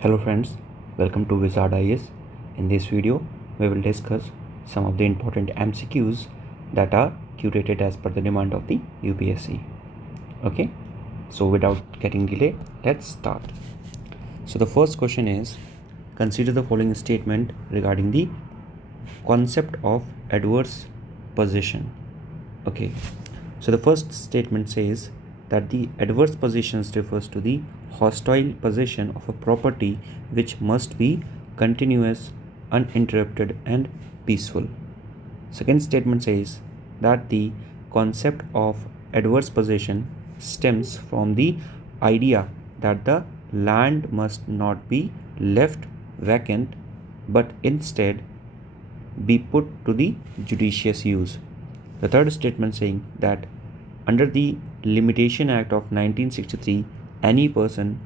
Hello friends, welcome to Wizard IS. In this video, we will discuss some of the important MCQs that are curated as per the demand of the UPSC. Okay, so without getting delay, let's start. So the first question is, consider the following statement regarding the concept of adverse possession. Okay, so the first statement says that the adverse possessions refers to the hostile possession of a property which must be continuous, uninterrupted and peaceful. Second statement says that the concept of adverse possession stems from the idea that the land must not be left vacant but instead be put to the judicious use. The third statement saying that under the Limitation Act of 1963, any person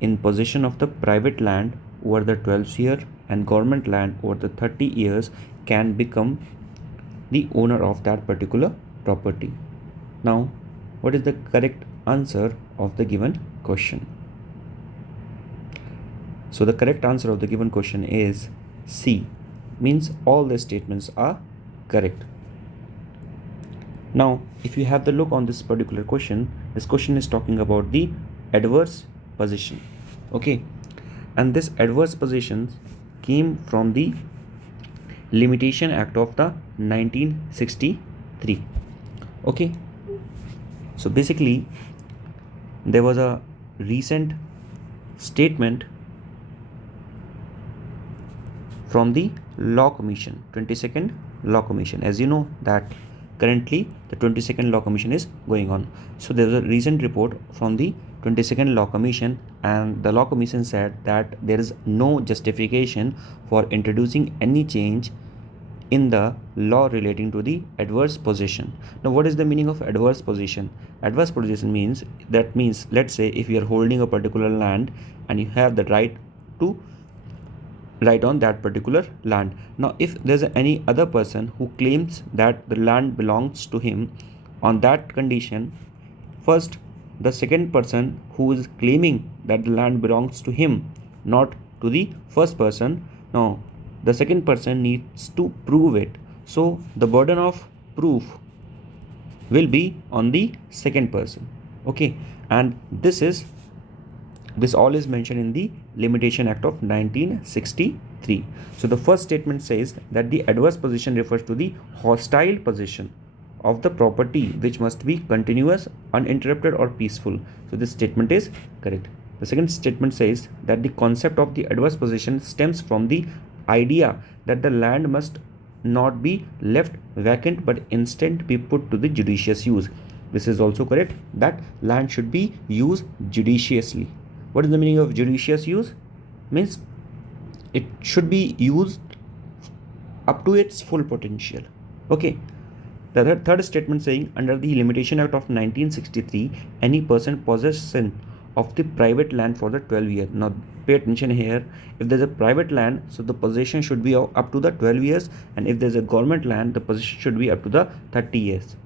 in possession of the private land over the 12 year and government land over the 30 years can become the owner of that particular property. Now, what is the correct answer of the given question? So the correct answer of the given question is C, means all the statements are correct. Now, if you have the look on this particular question, this question is talking about the adverse possession. Okay, and this adverse possession came from the Limitation Act of the 1963. Okay, so basically there was a recent statement from the Law Commission, 22nd Law Commission. As you know that currently the 22nd Law Commission is going on. So there was a recent report from the 22nd Law Commission, and the Law Commission said that there is no justification for introducing any change in the law relating to the adverse possession. Now, what is the meaning of adverse possession? Adverse possession means, let's say if you are holding a particular land and you have the right to write on that particular land. Now, if there's any other person who claims that the land belongs to him, on that condition, first the second person who is claiming that the land belongs to him, not to the first person, now the second person needs to prove it. So the burden of proof will be on the second person. Okay, and this all is mentioned in the Limitation Act of 1963. So the first statement says that the adverse possession refers to the hostile possession of the property which must be continuous, uninterrupted or peaceful. So this statement is correct. The second statement says that the concept of the adverse possession stems from the idea that the land must not be left vacant but instead be put to the judicious use. This is also correct, that land should be used judiciously. What is the meaning of judicious use? Means it should be used up to its full potential. Okay. The third statement saying under the Limitation Act of 1963, any person possession of the private land for the 12 years. Now pay attention here. If there's a private land, so the possession should be up to the 12 years, and if there's a government land, the possession should be up to the 30 years.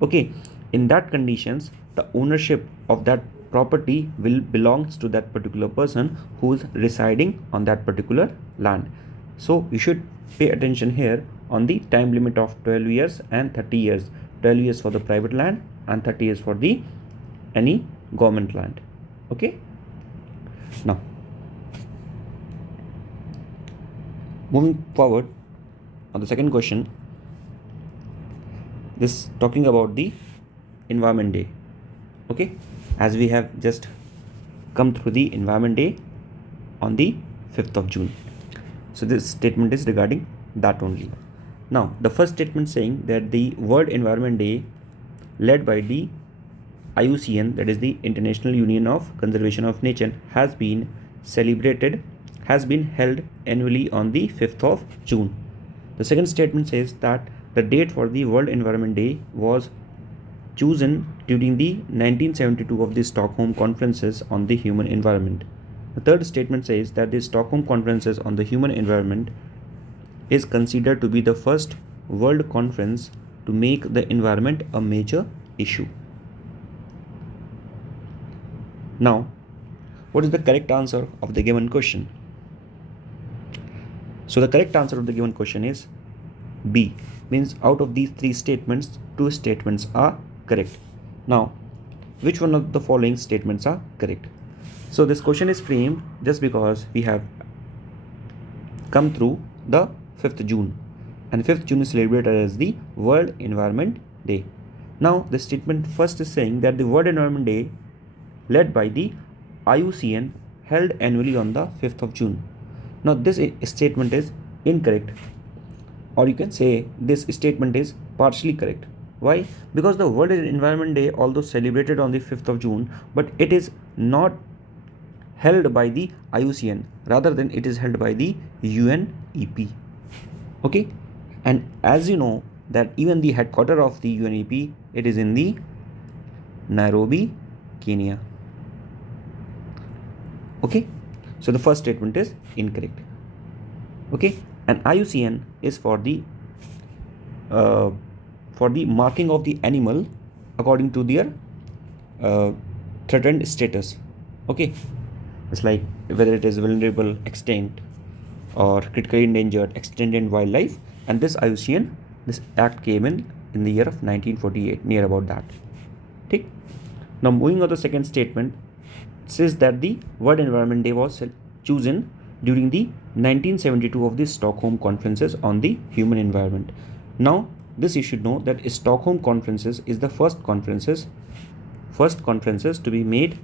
Okay. In that conditions, the ownership of that property will belongs to that particular person who is residing on that particular land. So you should pay attention here on the time limit of 12 years and 30 years. 12 years for the private land and 30 years for the any government land. Okay. Now moving forward on the second question, this talking about the Environment Day. Okay, as we have just come through the Environment Day on the 5th of June. So this statement is regarding that only. Now the first statement saying that the World Environment Day led by the IUCN, that is the International Union of Conservation of Nature, has been held annually on the 5th of June. The second statement says that the date for the World Environment Day was chosen during the 1972 of the Stockholm Conferences on the Human Environment. The third statement says that the Stockholm Conferences on the Human Environment is considered to be the first world conference to make the environment a major issue. Now, what is the correct answer of the given question? So the correct answer of the given question is B. Means out of these three statements, two statements are correct. Now, which one of the following statements are correct? So this question is framed just because we have come through the 5th June, and 5th June is celebrated as the World Environment Day. Now the statement first is saying that the World Environment Day led by the IUCN held annually on the 5th of June. Now this statement is incorrect, or you can say this statement is partially correct. Why? Because the World Environment Day, although celebrated on the 5th of June, but it is not held by the IUCN, rather than it is held by the UNEP. Okay, and as you know that even the headquarters of the UNEP, it is in the Nairobi, Kenya. Okay, so the first statement is incorrect. Okay, and IUCN is for the marking of the animal according to their threatened status. Okay, it's like whether it is vulnerable, extinct, or critically endangered, extended wildlife, and this IUCN, this act came in the year of 1948, near about that. Okay. Now moving on to the second statement, it says that the World Environment Day was chosen during the 1972 of the Stockholm Conferences on the Human Environment. Now this you should know that Stockholm Conferences is the first conferences to be made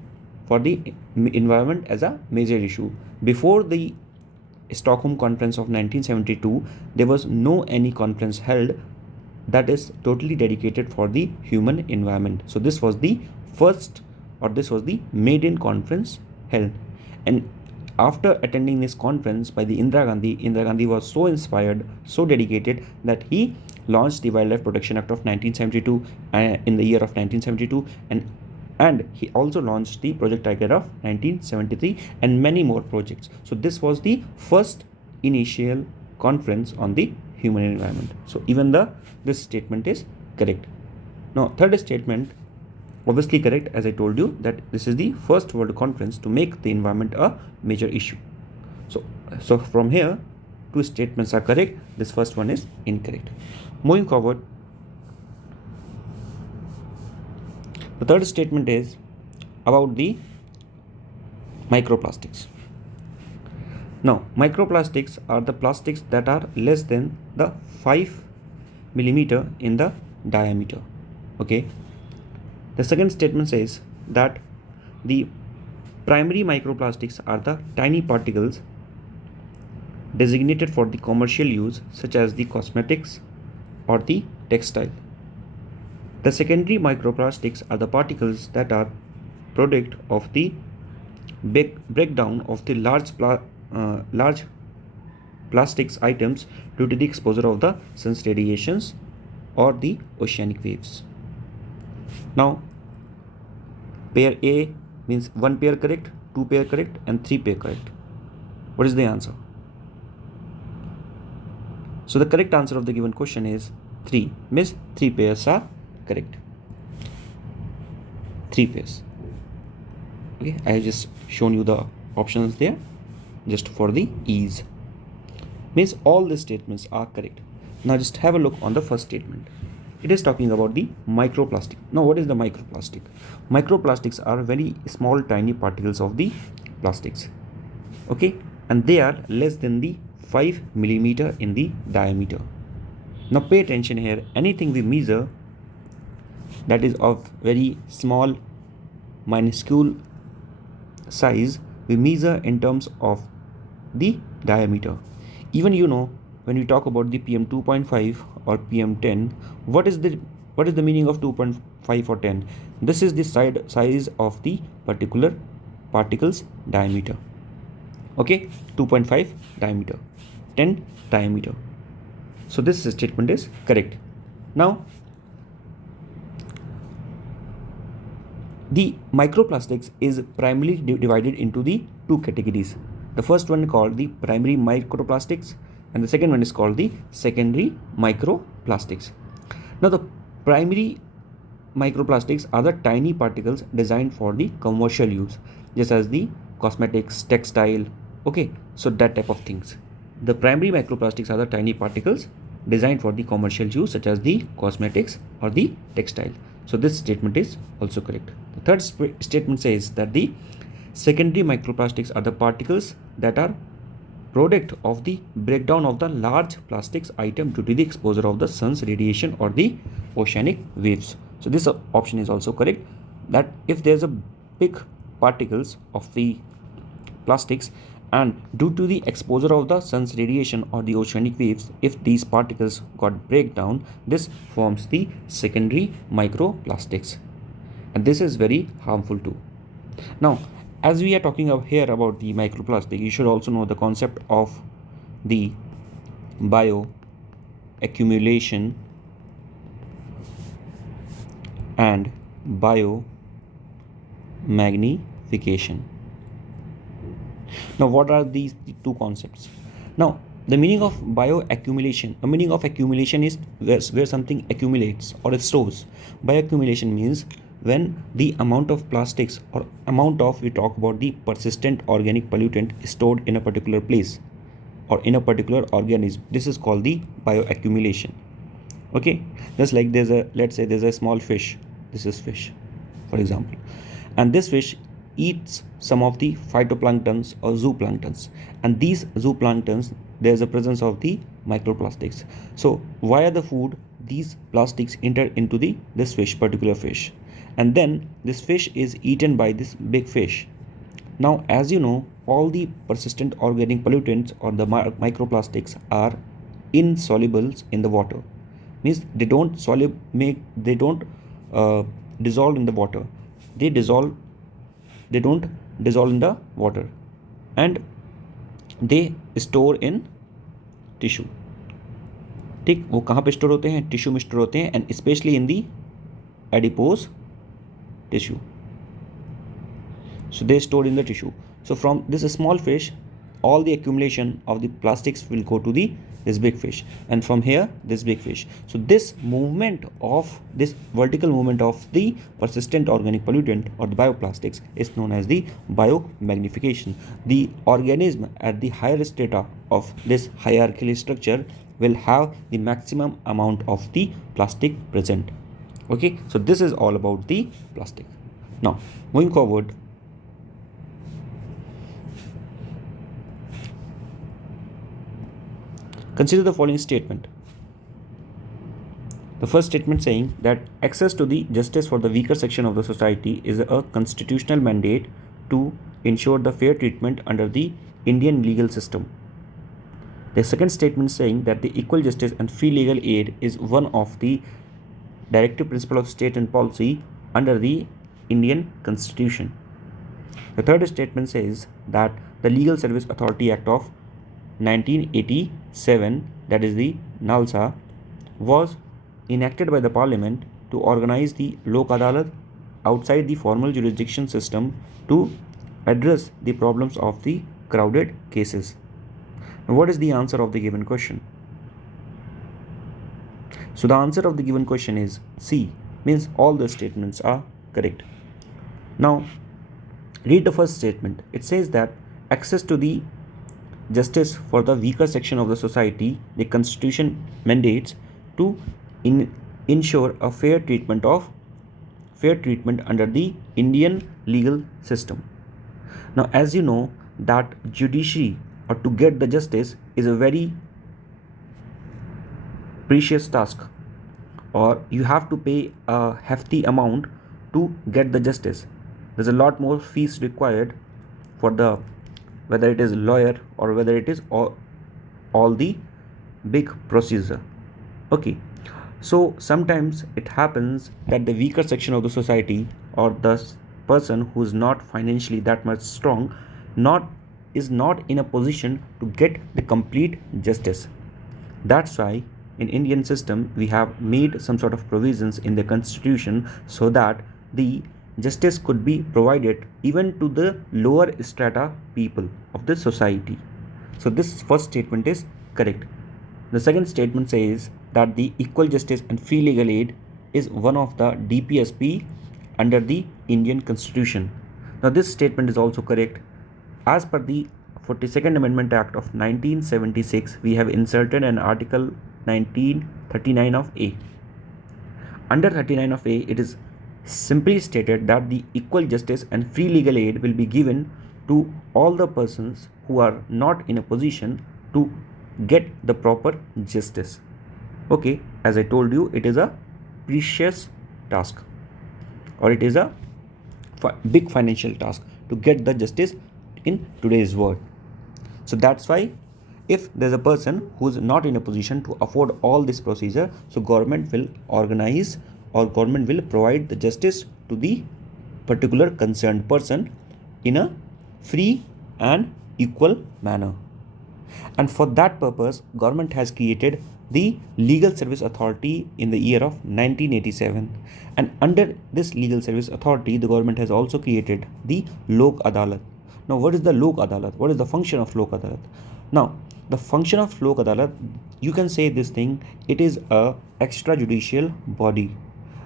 for the environment as a major issue. Before the Stockholm Conference of 1972, there was no any conference held that is totally dedicated for the human environment. So this was the first, or this was the maiden conference held. And after attending this conference by the Indira Gandhi was so inspired, so dedicated, that he launched the Wildlife Protection Act of 1972 in the year of 1972, and he also launched the Project Tiger of 1973 and many more projects. So this was the first initial conference on the human environment. So even this statement is correct. Now third statement, obviously correct, as I told you that this is the first world conference to make the environment a major issue. So from here, two statements are correct. This first one is incorrect. Moving forward, the third statement is about the microplastics. Now, microplastics are the plastics that are less than the 5 millimeter in the diameter. Okay. The second statement says that the primary microplastics are the tiny particles designated for the commercial use, such as the cosmetics or the textile. The secondary microplastics are the particles that are product of the breakdown of the large plastics items due to the exposure of the sun's radiations or the oceanic waves. Now, pair A means 1 pair correct, 2 pair correct, and 3 pair correct. What is the answer? So the correct answer of the given question is 3. Means 3 pairs are correct. 3 pairs. Okay, I have just shown you the options there just for the ease. Means all the statements are correct. Now just have a look on the first statement. It is talking about the microplastic. Now what is the microplastic? Microplastics are very small tiny particles of the plastics. Okay, and they are less than the 5 millimeter in the diameter. Now pay attention here. Anything we measure that is of very small, minuscule size, we measure in terms of the diameter. Even when we talk about the PM 2.5 or PM 10, what is the meaning of 2.5 or 10? This is the size of the particular particle's diameter. Okay, 2.5 diameter, 10 diameter. So this statement is correct. Now the microplastics is primarily divided into the two categories. The first one called the primary microplastics, and the second one is called the secondary microplastics. Now the primary microplastics are the tiny particles designed for the commercial use, just as the cosmetics, textile, okay, so that type of things. The primary microplastics are the tiny particles designed for the commercial use, such as the cosmetics or the textile. So this statement is also correct. The third statement says that the secondary microplastics are the particles that are product of the breakdown of the large plastics item due to the exposure of the sun's radiation or the oceanic waves. So this option is also correct, that if there's a big particles of the plastics and due to the exposure of the sun's radiation or the oceanic waves, if these particles got break down, this forms the secondary microplastics, and this is very harmful too. Now, as we are talking here about the microplastic, you should also know the concept of the bioaccumulation and biomagnification. Now, what are these two concepts? Now, the meaning of bioaccumulation, the meaning of accumulation is where something accumulates or it stores. Bioaccumulation means when the amount of plastics or amount of, we talk about the persistent organic pollutant stored in a particular place or in a particular organism. This is called the bioaccumulation. Okay, just like there's a, let's say there's a small fish. This is fish, for example, and this fish eats some of the phytoplanktons or zooplanktons, and these zooplanktons, there's a presence of the microplastics. So via the food, these plastics enter into this particular fish, and then this fish is eaten by this big fish. Now, as you know, all the persistent organic pollutants or the microplastics are insoluble in the water. Means they don't dissolve in the water. They don't dissolve in the water, and they store in tissue. ठीक, वो कहाँ पे store होते हैं? Tissue में store होते हैं, and specially in the adipose tissue. So they stored in the tissue. So from this small fish, all the accumulation of the plastics will go to this big fish, and from here this big fish. So this movement of this vertical movement of the persistent organic pollutant or the bioplastics is known as the biomagnification. The organism at the higher strata of this hierarchical structure will have the maximum amount of the plastic present. Okay, so this is all about the plastic. Now moving forward, consider the following statement. The first statement saying that access to the justice for the weaker section of the society is a constitutional mandate to ensure the fair treatment under the Indian legal system. The second statement saying that the equal justice and free legal aid is one of the directive principle of state and policy under the Indian Constitution. The third statement says that the Legal Service Authority Act of 1987, that is the NALSA, was enacted by the Parliament to organize the Lok Adalat outside the formal jurisdiction system to address the problems of the crowded cases. Now, what is the answer of the given question? So the answer of the given question is C, means all the statements are correct. Now read the first statement. It says that access to the justice for the weaker section of the society, the Constitution mandates to ensure a fair treatment under the Indian legal system. Now, as you know, that judiciary or to get the justice is a very precious task, or you have to pay a hefty amount to get the justice. There's a lot more fees required for the, whether it is lawyer or whether it is all the big procedure. Okay, so sometimes it happens that the weaker section of the society or the person who is not financially that much strong is not in a position to get the complete justice. That's why in Indian system we have made some sort of provisions in the Constitution so that the justice could be provided even to the lower strata people of the society. So this first statement is correct. The second statement says that the equal justice and free legal aid is one of the DPSP under the Indian Constitution. Now this statement is also correct. As per the 42nd Amendment Act of 1976, we have inserted an Article 1939 of A. Under 39 of A, it is simply stated that the equal justice and free legal aid will be given to all the persons who are not in a position to get the proper justice. Okay, as I told you, it is a precious task, or it is a big financial task to get the justice in today's world. So that's why if there's a person who's not in a position to afford all this procedure, so government will organize or government will provide the justice to the particular concerned person in a free and equal manner. And for that purpose, government has created the Legal Service Authority in the year of 1987, and under this Legal Service Authority, the government has also created the Lok Adalat. Now, what is the Lok Adalat? What is the function of Lok Adalat? Now, the function of Lok Adalat, you can say this thing, it is a extrajudicial body.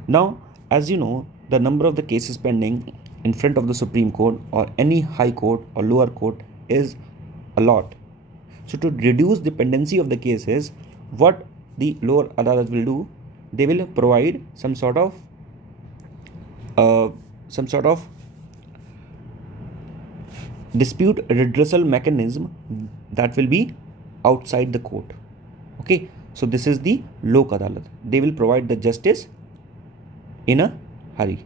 Now, as you know, the number of the cases pending in front of the Supreme Court or any high court or lower court is a lot. So to reduce the pendency of the cases, what the lower adalat will do, they will provide some sort of dispute redressal mechanism that will be outside the court. Okay, so this is the Lok Adalat. They will provide the justice in a hurry.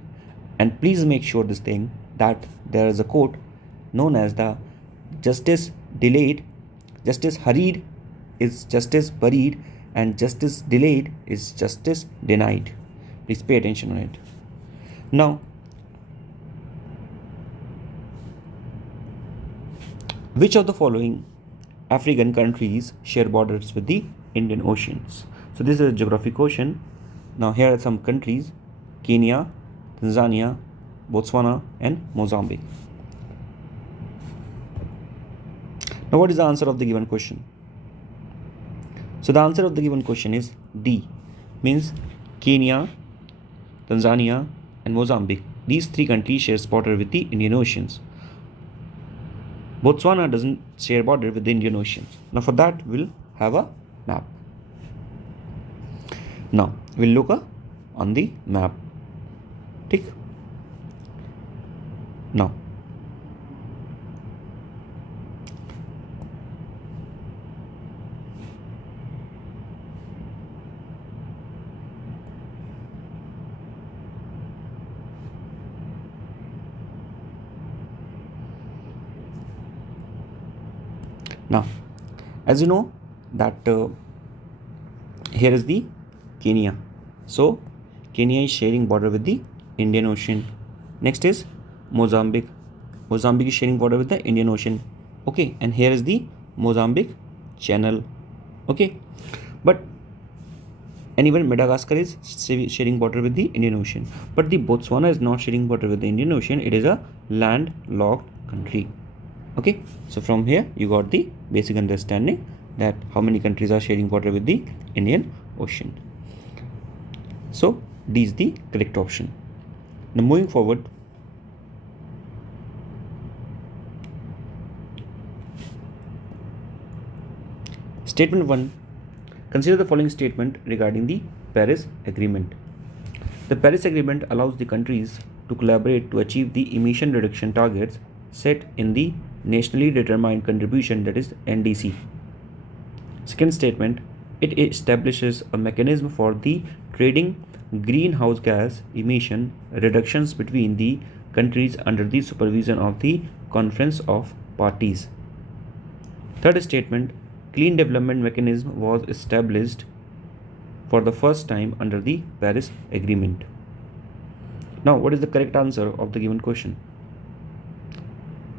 And please make sure this thing that there is a court known as the justice delayed, justice hurried is justice buried, and justice delayed is justice denied. Please pay attention on it. Now, which of the following African countries share borders with the Indian Oceans? So this is a geography question. Now here are some countries: Kenya, Tanzania, Botswana, and Mozambique. Now what is the answer of the given question? So the answer of the given question is D, means Kenya, Tanzania, and Mozambique. These three countries share border with the Indian Oceans. Botswana doesn't share border with the Indian Oceans. Now for that, we'll have a map. Now we'll look on the map. Tick. Now as you know that here is the Kenya. So Kenya is sharing border with the Indian Ocean. Next is Mozambique. Mozambique is sharing border with the Indian Ocean. Okay, and here is the Mozambique Channel. Okay, but and even Madagascar is sharing border with the Indian Ocean. But the Botswana is not sharing border with the Indian Ocean. It is a landlocked country. Okay, so from here you got the basic understanding that how many countries are sharing border with the Indian Ocean. So D is the correct option. Now moving forward, statement 1. Consider the following statement regarding the Paris Agreement. The Paris Agreement allows the countries to collaborate to achieve the emission reduction targets set in the nationally determined contribution, that is NDC. Second statement, it establishes a mechanism for the trading greenhouse gas emission reductions between the countries under the supervision of the Conference of Parties. Third statement, clean development mechanism was established for the first time under the Paris Agreement. Now, what is the correct answer of the given question?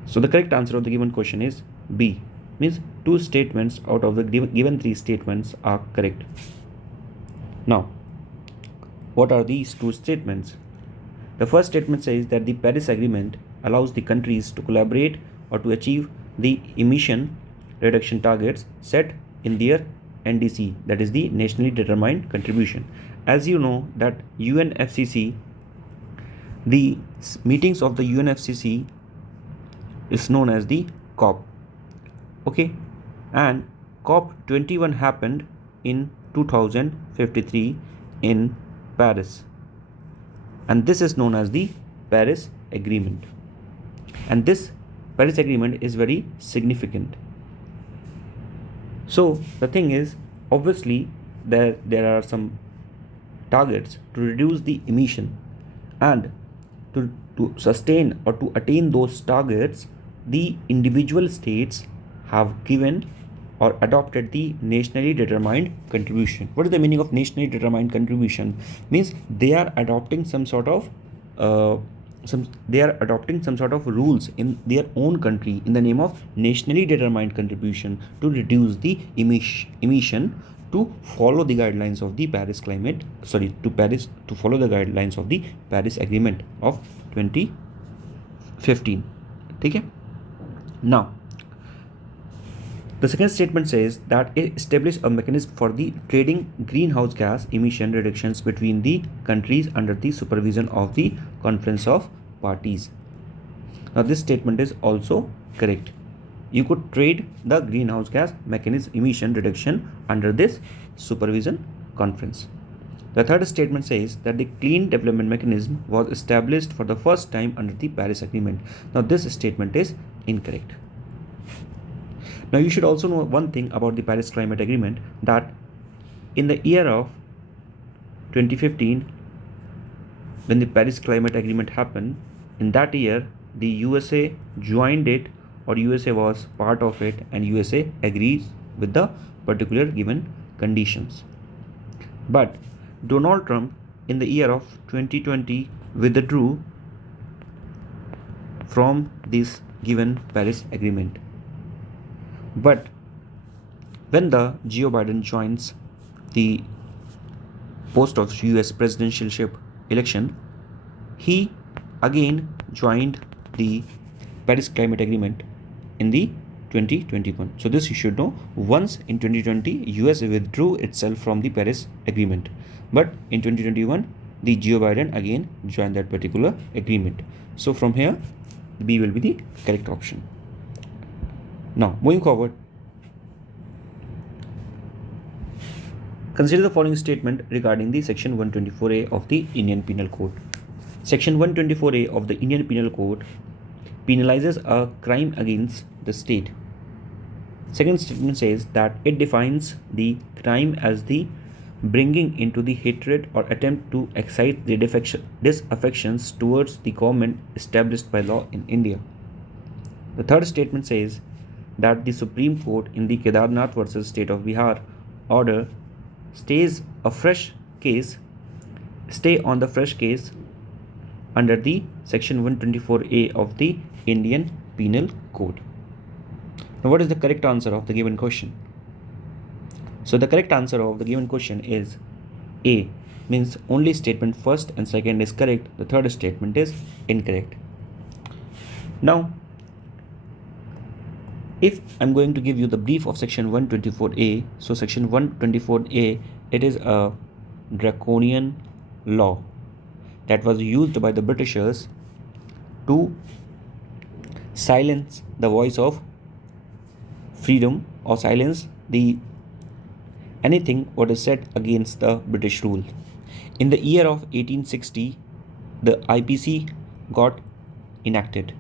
So the correct answer of the given question is B, means 2 statements out of the given 3 statements are correct. Now, what are these 2 statements? The first statement says that the Paris Agreement allows the countries to collaborate or to achieve the emission reduction targets set in their NDC, that is the nationally determined contribution. As you know that UNFCCC, the meetings of the UNFCCC is known as the COP. Okay, and COP21 happened in 2053 in Paris, and this is known as the Paris Agreement. And this Paris Agreement is very significant. So the thing is, obviously there are some targets to reduce the emission, and to sustain or to attain those targets, the individual states have given or adopted the nationally determined contribution. What is the meaning of nationally determined contribution? Means they are adopting some sort of rules in their own country in the name of nationally determined contribution to reduce the emission, to follow the guidelines of the Paris Agreement of 2015. Okay. Now the second statement says that it established a mechanism for the trading greenhouse gas emission reductions between the countries under the supervision of the Conference of Parties. Now this statement is also correct. You could trade the greenhouse gas mechanism emission reduction under this supervision conference. The third statement says that the clean development mechanism was established for the first time under the Paris Agreement. Now this statement is incorrect. Now you should also know one thing about the Paris Climate Agreement, that in the year of 2015, when the Paris Climate Agreement happened, in that year the USA joined it, or USA was part of it, and USA agrees with the particular given conditions. But Donald Trump in the year of 2020 withdrew from this given Paris Agreement. But when the Joe Biden joins the post of US presidential election, he again joined the Paris Climate Agreement in the 2021. So this you should know. Once in 2020, US withdrew itself from the Paris Agreement, but in 2021, the Joe Biden again joined that particular agreement. So from here, B will be the correct option. Now moving forward, consider the following statement regarding the section 124A of the Indian Penal Code. Section 124A of the Indian Penal Code penalizes a crime against the state. Second statement says that it defines the crime as the bringing into the hatred or attempt to excite the disaffections towards the government established by law in India. The third statement says that the Supreme Court in the Kedarnath versus State of Bihar order stay on the fresh case under the section 124A of the Indian Penal Code. Now what is the correct answer of the given question? So the correct answer of the given question is A, means only statement first and second is correct, the third statement is incorrect. Now if I'm going to give you the brief of section 124A, so section 124A, it is a draconian law that was used by the Britishers to silence the voice of freedom, or silence the anything what is said against the British rule. In the year of 1860, the IPC got enacted.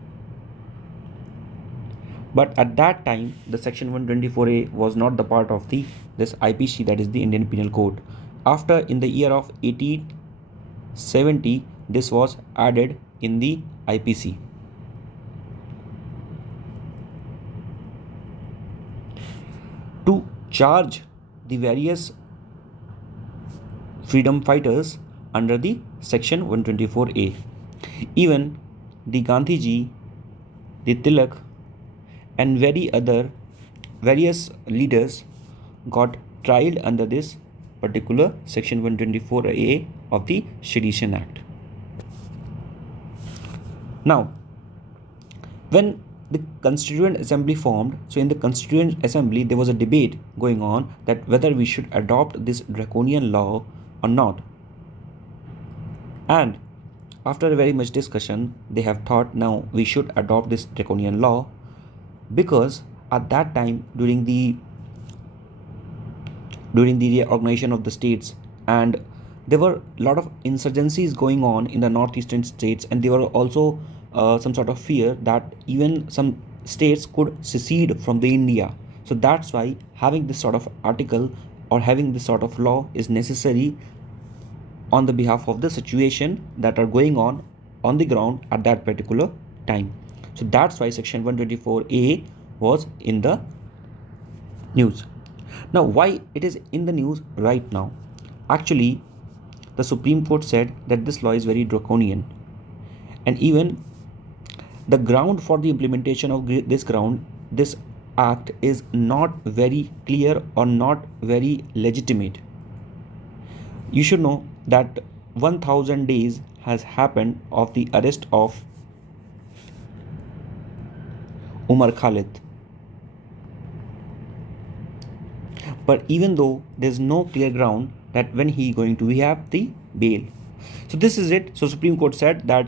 But at that time, the section 124A was not the part of this IPC, that is the Indian Penal Code. After, in the year of 1870, this was added in the IPC. To charge the various freedom fighters under the section 124A. Even the Gandhiji, the Tilak, and various leaders got tried under this particular section 124A of the Sedition Act. Now, when the Constituent Assembly formed, so in the Constituent Assembly there was a debate going on that whether we should adopt this draconian law or not. And after very much discussion, they have thought now we should adopt this draconian law. because at that time during the reorganization of the states, and there were a lot of insurgencies going on in the northeastern states, and there were also some sort of fear that even some states could secede from the India. So that's why having this sort of article or having this sort of law is necessary on the behalf of the situation that are going on the ground at that particular time. So that's why section 124A was in the news. Now, why it is in the news right now? Actually, the Supreme Court said that this law is very draconian, and even the ground for the implementation of this act is not very clear or not very legitimate. You should know that 1000 days has happened of the arrest of Umar Khalid. But even though there's no clear ground that when he going to have the bail. So this is it. So Supreme Court said that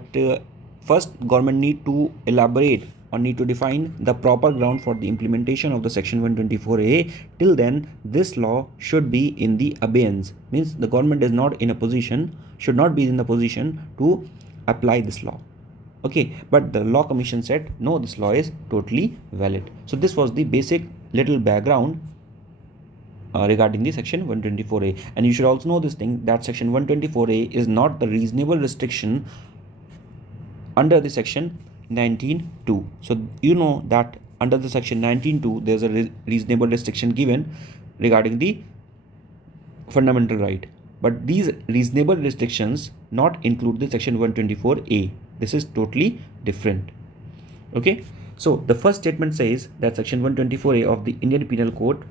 first government need to elaborate or need to define the proper ground for the implementation of the section 124A. Till then, this law should be in the abeyance. Means the government is not in a position, should not be in the position to apply this law. Okay, but the law commission said no, this law is totally valid. So this was the basic little background regarding the section 124A. And you should also know this thing, that section 124A is not the reasonable restriction under the section 19.2. So you know that under the section 19.2 there's a reasonable restriction given regarding the fundamental right, but these reasonable restrictions not include the section 124A. This is totally different. Okay, so the first statement says that section 124A of the Indian Penal Code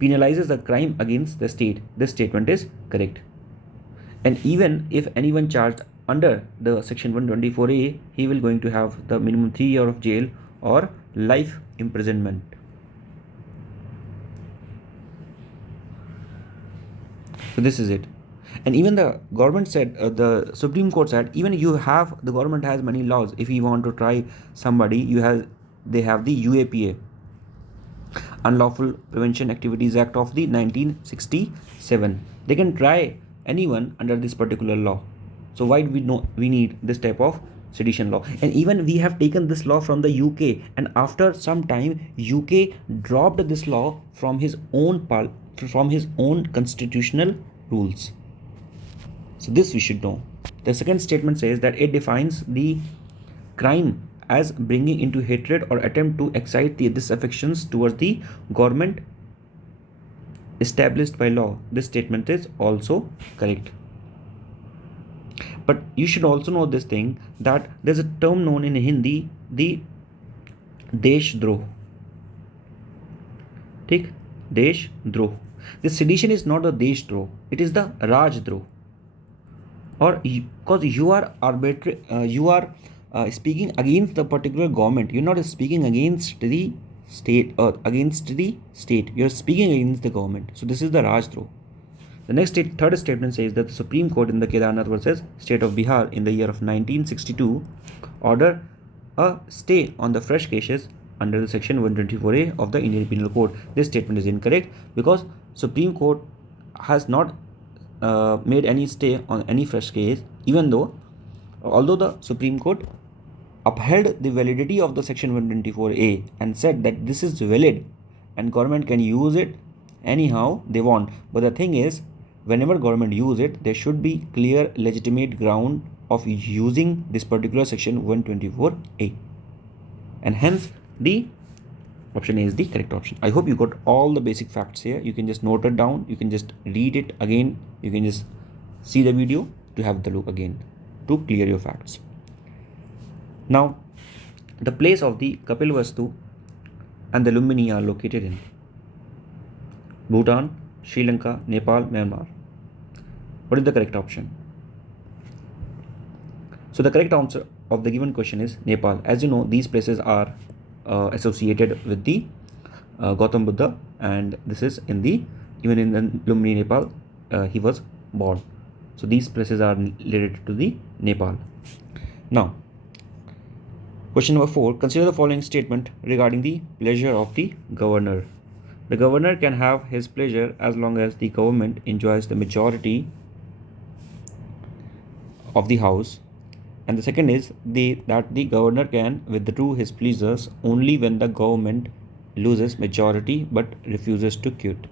penalizes the crime against the state. This statement is correct. And even if anyone charged under the section 124A, he will going to have the minimum 3 years of jail or life imprisonment. So this is it. And even the government said, the Supreme Court said, even the government has many laws. If you want to try somebody, they have the UAPA, Unlawful Prevention Activities Act of the 1967. They can try anyone under this particular law. So why do we need this type of sedition law? And even we have taken this law from the UK, and after some time UK dropped this law from his own constitutional rules. So this we should know. The second statement says that it defines the crime as bringing into hatred or attempt to excite the disaffections towards the government established by law. This statement is also correct. But you should also know this thing, that there's a term known in Hindi, the Deshdroh. Take Deshdroh. This sedition is not a Deshdroh, it is the Rajdroh. Or because you are arbitrary, you are speaking against the particular government. You're not speaking against the state or against the state. You're speaking against the government. So this is the Rajdroh. The third statement says that the Supreme Court in the Kedarnath versus State of Bihar in the year of 1962 ordered a stay on the fresh cases under the section 124A of the Indian Penal Code. This statement is incorrect because Supreme Court has not made any stay on any fresh case, although the Supreme Court upheld the validity of the section 124A and said that this is valid and government can use it anyhow they want. But the thing is, whenever government use it, there should be clear legitimate ground of using this particular section 124A, and hence the option A is the correct option. I hope you got all the basic facts here. You can just note it down, you can just read it again, you can just see the video to have the look again to clear your facts. Now, the place of the Kapilvastu and the Lumbini are located in Bhutan, Sri Lanka, Nepal, Myanmar. What is the correct option? So the correct answer of the given question is Nepal. As you know, these places are associated with the Gautam Buddha, and this is even in the Lumbini, Nepal, he was born. So these places are related to the Nepal. Now, Question number 4. Consider the following statement regarding the pleasure of the governor. The governor can have his pleasure as long as the government enjoys the majority of the house. And the second is that the governor can withdraw his pleasures only when the government loses majority but refuses to quit.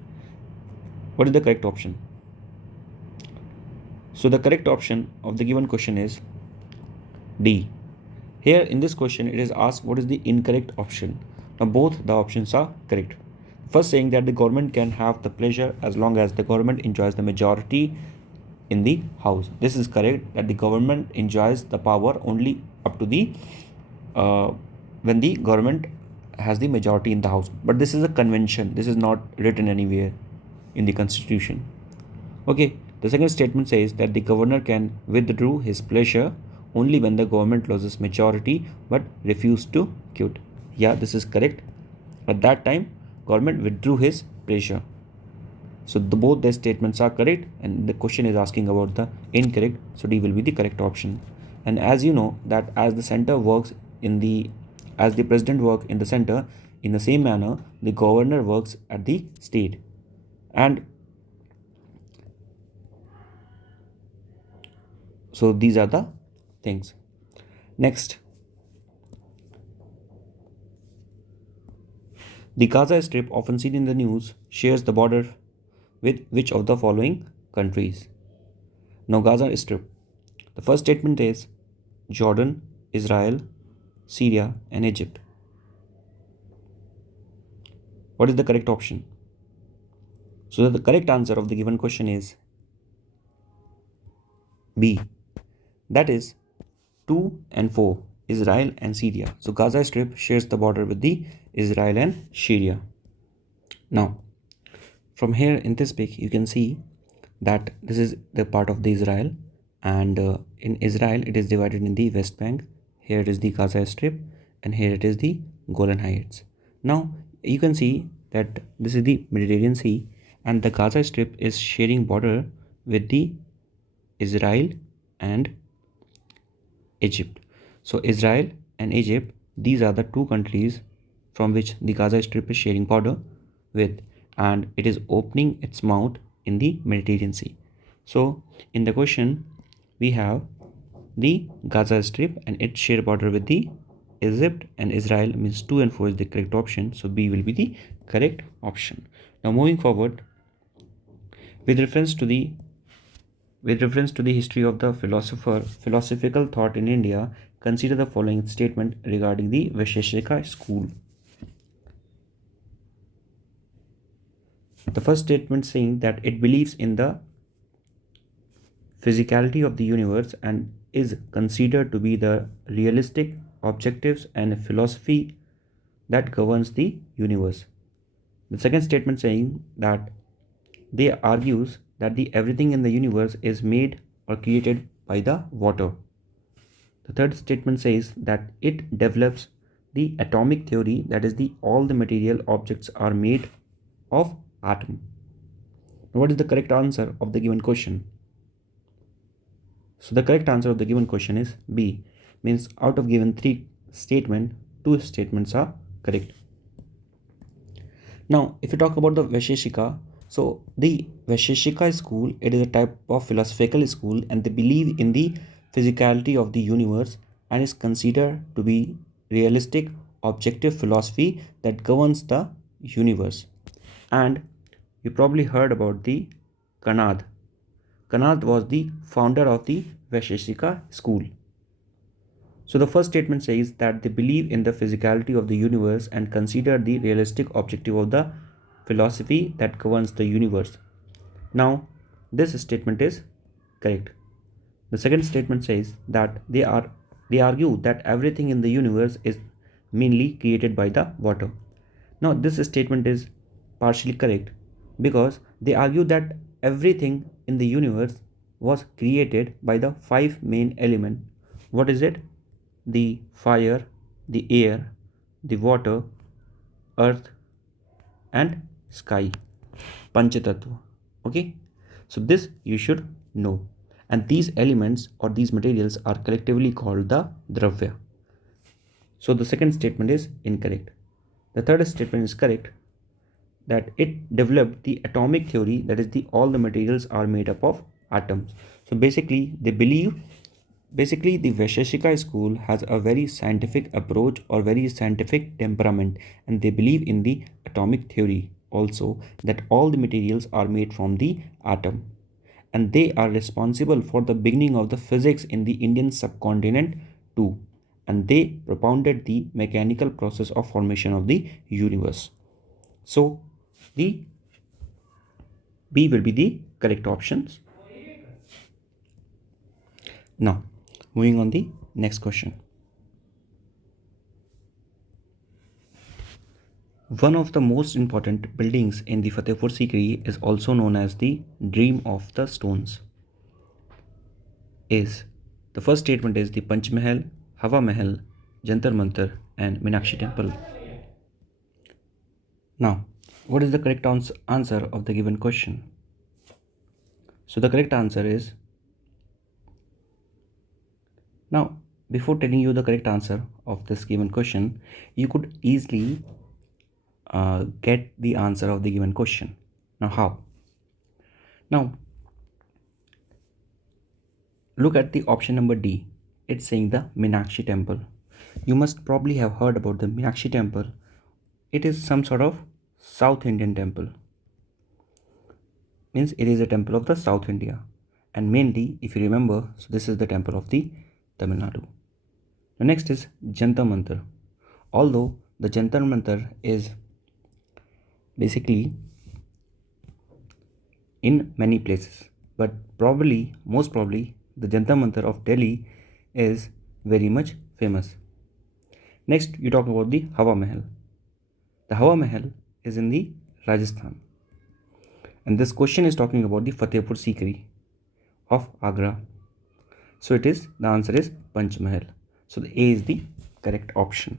What is the correct option? So the correct option of the given question is D. Here in this question it is asked what is the incorrect option. Now both the options are correct. First saying that the government can have the pleasure as long as the government enjoys the majority in the house. This is correct, that the government enjoys the power only up to the when the government has the majority in the house. But this is a convention. This is not written anywhere in the constitution. Okay. The second statement says that the governor can withdraw his pleasure only when the government loses majority but refuse to quit. Yeah, this is correct. At that time, government withdrew his pleasure. So both the statements are correct, and the question is asking about the incorrect. So D will be the correct option. And as you know that as the center works as the president works in the center, in the same manner the governor works at the state. And so these are the things. Next, the Gaza Strip, often seen in the news, shares the border with which of the following countries? Now Gaza Strip. The first statement is Jordan, Israel, Syria and Egypt. What is the correct option? So the correct answer of the given question is B. That is 2 and 4, Israel and Syria. So Gaza Strip shares the border with the Israel and Syria. Now, from here in this pic, you can see that this is the part of the Israel, and in Israel it is divided in the West Bank. Here it is the Gaza Strip, and here it is the Golan Heights. Now you can see that this is the Mediterranean Sea, and the Gaza Strip is sharing border with the Israel and Egypt. So Israel and Egypt, these are the two countries from which the Gaza Strip is sharing border with, and it is opening its mouth in the Mediterranean Sea. So in the question we have the Gaza Strip and its share border with the Egypt and Israel, means 2 and 4 is the correct option. So B will be the correct option. Now moving forward, with reference to the history of the philosophical thought in India, consider the following statement regarding the Vaisheshika school. The first statement saying that it believes in the physicality of the universe and is considered to be the realistic objectives and philosophy that governs the universe. The second statement saying that they argues that the everything in the universe is made or created by the water. The third statement says that it develops the atomic theory, that is all the material objects are made of atom. Now, what is the correct answer of the given question? So the correct answer of the given question is B, means out of given 3 statements, 2 statements are correct. Now if you talk about the Vaisheshika, so the Vaisheshika school, it is a type of philosophical school, and they believe in the physicality of the universe and is considered to be realistic objective philosophy that governs the universe. And you probably heard about the Kanad. Kanad was the founder of the Vaisheshika school. So the first statement says that they believe in the physicality of the universe and consider the realistic objective of the philosophy that governs the universe. Now this statement is correct. The second statement says that they argue that everything in the universe is mainly created by the water. Now this statement is partially correct because they argue that everything in the universe was created by the 5 main elements. What is it? The fire, the air, the water, earth and sky. Panchatattva. Okay, so this you should know, and these elements or these materials are collectively called the dravya. So the second statement is incorrect. The third statement is correct, that it developed the atomic theory, that is all the materials are made up of atoms. So basically they believe, the Vaisheshika school has a very scientific approach or very scientific temperament, and they believe in the atomic theory also, that all the materials are made from the atom, and they are responsible for the beginning of the physics in the Indian subcontinent too, and they propounded the mechanical process of formation of the universe. So the B will be the correct options. Now, moving on the next question. One of the most important buildings in the Fatehpur Sikri is also known as the Dream of the Stones. The first statement is the Panch Mahal, Hawa Mahal, Jantar Mantar, and Meenakshi Temple. Now, what is the correct answer of the given question? So the correct answer is, now before telling you the correct answer of this given question, you could easily get the answer of the given question. Now how? Now look at the option number D. It's saying the Meenakshi Temple. You must probably have heard about the Meenakshi Temple. It is some sort of South Indian temple. Means it is a temple of the South India. And mainly, if you remember, so this is the temple of the Tamil Nadu. The next is Jantar Mantar. Although the Jantar Mantar is basically in many places, but most probably, the Jantar Mantar of Delhi is very much famous. Next, you talk about the Hawa Mahal. The Hawa Mahal is in the Rajasthan. And this question is talking about the Fatehpur Sikri of Agra. So the answer is Panch Mahal. So the A is the correct option.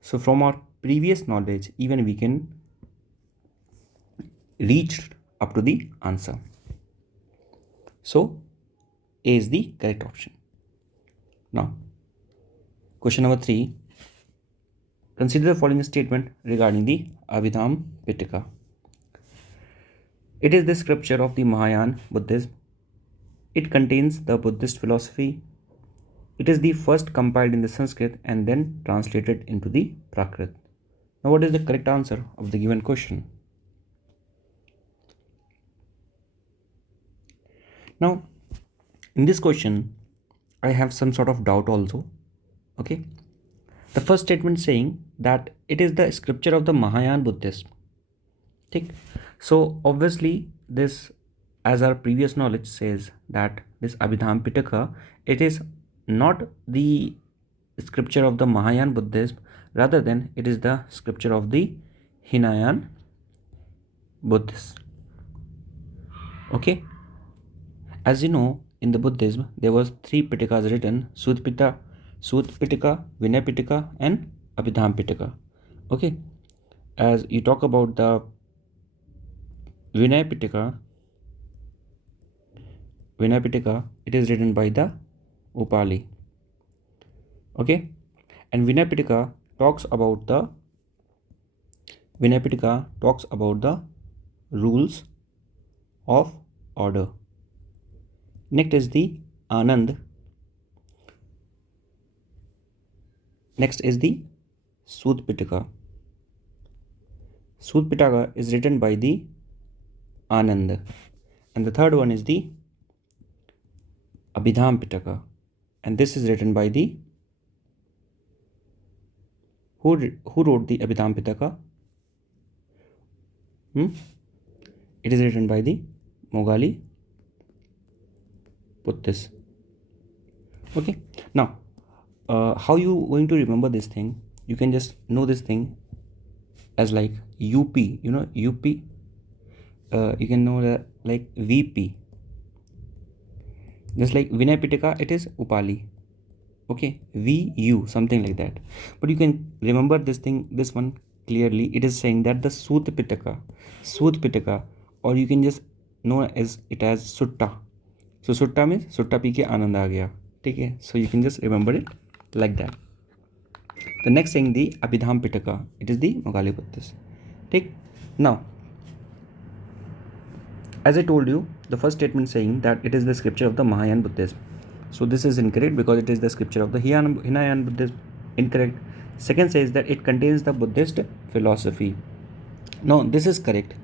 So from our previous knowledge, even we can reach up to the answer. So A is the correct option. Now, question number 3. Consider the following statement regarding the Abhidharma Pitaka. It is the scripture of the Mahayana Buddhism. It contains the Buddhist philosophy. It is the first compiled in the Sanskrit and then translated into the Prakrit. Now, what is the correct answer of the given question? Now, in this question, I have some sort of doubt also. Okay. The first statement saying that it is the scripture of the Mahayana Buddhism. Okay. So obviously this, as our previous knowledge says, that this Abhidharma Pitaka, it is not the scripture of the Mahayana Buddhism, rather than it is the scripture of the Hinayan Buddhism. Okay. As you know, in the Buddhism, there was 3 Pitakas written: Sutta Pitaka, Vinaya Pitaka, and Abhidharma Pitaka. Okay. As you talk about the Vinaya Pitaka, it is written by the Upali. Okay. And Vinaya Pitaka talks about the rules of order. Next is the Anand. Next is the Sutta Pitaka. Sutta Pitaka is written by the Anand. And the third one is the Abhidharma Pitaka. And this is written by the... Who wrote the Abhidharma Pitaka? It is written by the Mogali Buddhist. Okay. Now, how you going to remember this thing? You can just know this thing as like UP. You know UP. You can know that like VP. Just like Vinaya Pitaka, it is Upali. Okay, VU, something like that. But you can remember this one clearly. It is saying that the Sutta Pitaka, or you can just know as it as Sutta. So Sutta means Sutta P ke Anand aa gaya. Okay, so you can just remember it like that. The next saying the Abhidham Pitaka, it is the Magali Buddhist. Take now, as I told you, the first statement saying that it is the scripture of the Mahayana Buddhism. So this is incorrect because it is the scripture of the Hinayan Buddhism. Incorrect. Second says that it contains the Buddhist philosophy. No, this is correct.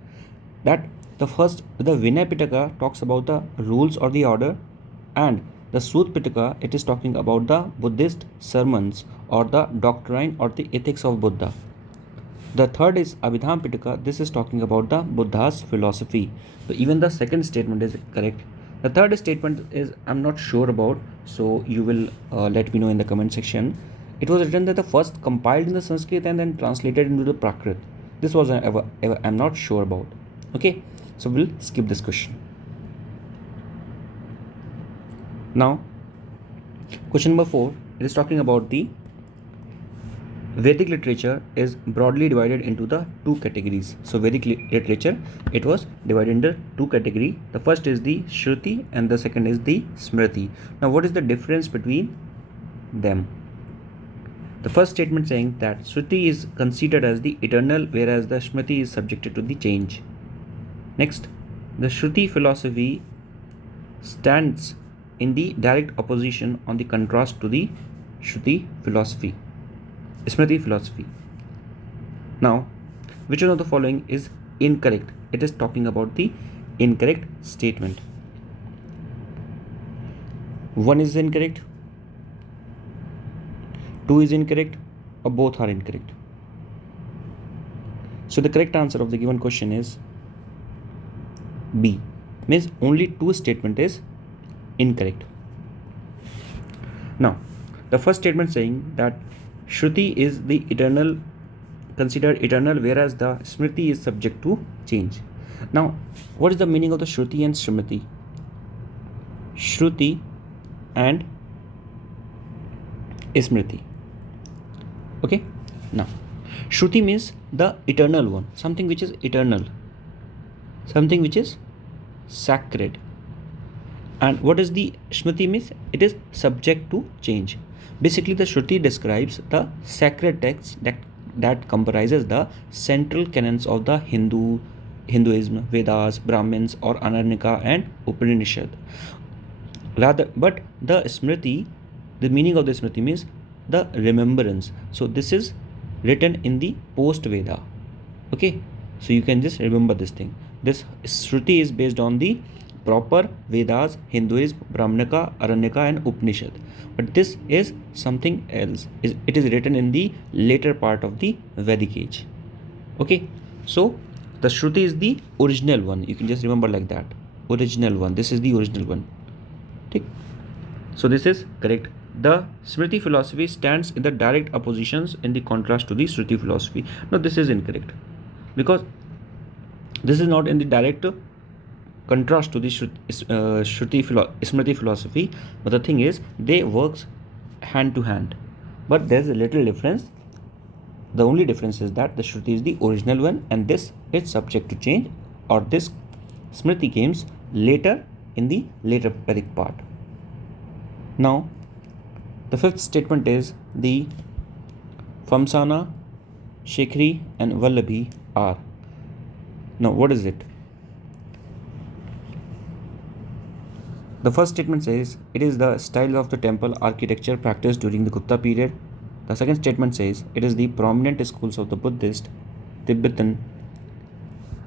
That the Vinay Pitaka talks about the rules or the order, and the Sut Pitaka, it is talking about the Buddhist sermons or the doctrine or the ethics of Buddha. The third is Abhidham Pitaka. This is talking about the Buddha's philosophy. So even the second statement is correct. The third statement is I'm not sure about, so you will let me know in the comment section. It was written that the first compiled in the Sanskrit and then translated into the Prakrit. This was I'm not sure about. Okay, so we'll skip this question. Now, question number 4. It is talking about the Vedic literature is broadly divided into the two categories. So Vedic literature, it was divided into two categories. The first is the Shruti and the second is the Smriti. Now what is the difference between them? The first statement saying that Shruti is considered as the eternal, whereas the Smriti is subjected to the change. Next, the Shruti philosophy stands in the direct opposition on the contrast to the Smriti philosophy. Now, which one of the following is incorrect? It is talking about the incorrect statement. 1 is incorrect, 2 is incorrect, or both are incorrect. So the correct answer of the given question is B. Means only 2 statement is incorrect. Now, the first statement saying that Shruti is the eternal, considered eternal, whereas the Smriti is subject to change. Now, what is the meaning of the Shruti and Smriti? Shruti and Smriti. Okay. Now, Shruti means the eternal one, something which is eternal, something which is sacred. And what is the Smriti means? It is subject to change. Basically, the Shruti describes the sacred text that comprises the central canons of the Hinduism, Vedas, Brahmins, or Anarnika and Upanishad. But the Smriti, the meaning of the Smriti means the remembrance. So this is written in the post-Veda. Okay, so you can just remember this thing. This Shruti is based on the proper Vedas, Hinduism, Brahmanika, Aranyaka and Upanishad. But this is something else. It is written in the later part of the Vedic age. Okay, so the Shruti is the original one. You can just remember like that. Original one. This is the original one. Okay. So this is correct. The Smriti philosophy stands in the direct oppositions in the contrast to the Shruti philosophy. No, this is incorrect. Because this is not in the direct contrast to the Smriti philosophy, but the thing is they works hand to hand. But there is a little difference. The only difference is that the Shruti is the original one and this is subject to change, or this Smriti comes later in the later Vedic part. Now, the fifth statement is the Famsana, Shekhri and Vallabhi are. Now, what is it? The first statement says it is the style of the temple architecture practiced during the Gupta period. The second statement says it is the prominent schools of the Buddhist, Tibetan,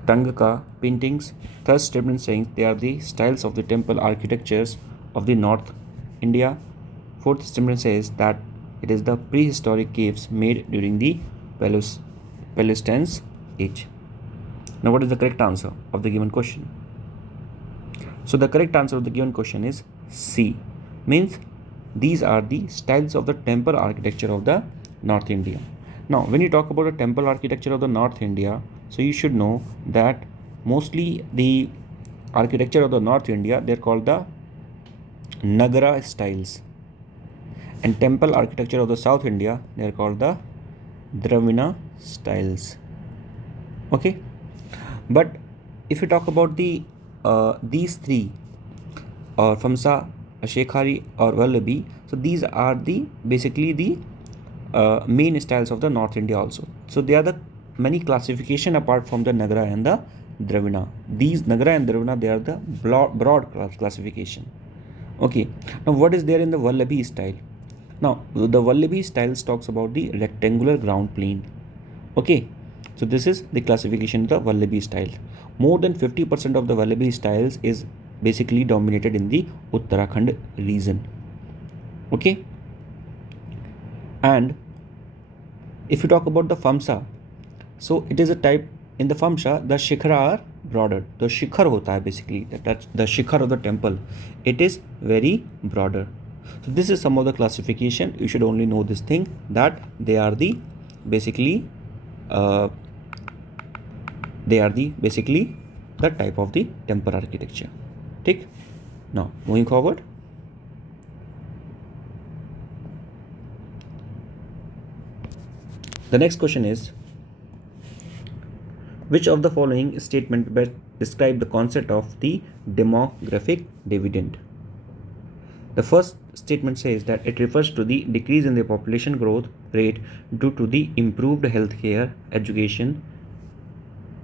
Tangaka paintings. Third statement saying they are the styles of the temple architectures of the North India. Fourth statement says that it is the prehistoric caves made during the Palestine age. Now, what is the correct answer of the given question? So the correct answer of the given question is C. Means these are the styles of the temple architecture of the North India. Now, when you talk about the temple architecture of the North India, so you should know that mostly the architecture of the North India, they're called the Nagara styles. And temple architecture of the South India, they're called the Dravina styles. Okay. But if you talk about the these three, or Famsa, Shekhari or Vallabhi, so these are the basically the main styles of the North India also. So there are the many classification apart from the Nagara and the Dravina. These Nagara and Dravina, they are the broad classification. Okay, now what is there in the Vallabhi style? Now the Vallabhi styles talks about the rectangular ground plane. Okay, so this is the classification of the Vallabhi style. More than 50% of the Vallabhi styles is basically dominated in the Uttarakhand region. Okay, and if you talk about the Famsa, so it is a type in the Famsa, the Shikhara are broader. The Shikhar hota hai basically, that's the Shikhar of the temple. It is very broader. So this is some of the classification. You should only know this thing, that they are the basically the type of the temple architecture. Take. Now moving forward. The next question is, which of the following statement best describe the concept of the demographic dividend? The first statement says that it refers to the decrease in the population growth rate due to the improved healthcare, education.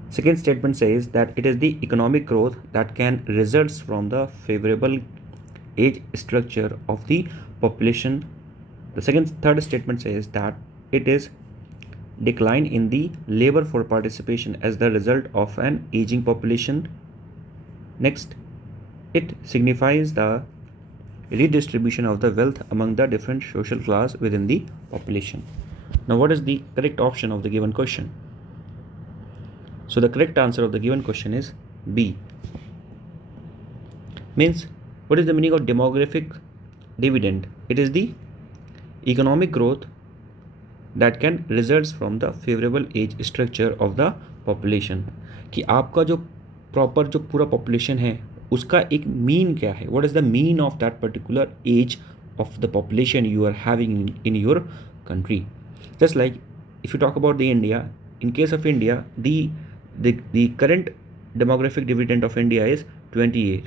Second statement says that it is the economic growth that can result from the favorable age structure of the population. The third statement says that it is decline in the labor for participation as the result of an aging population. Next, it signifies the redistribution of the wealth among the different social class within the population. Now, what is the correct option of the given question? So the correct answer of the given question is B. Means, what is the meaning of demographic dividend? It is the economic growth that can results from the favorable age structure of the population. कि आपका जो proper जो पूरा population है उसका एक mean क्या है, what is the mean of that particular age of the population you are having in your country. Just like if you talk about the India, in case of India, the current demographic dividend of India is 28,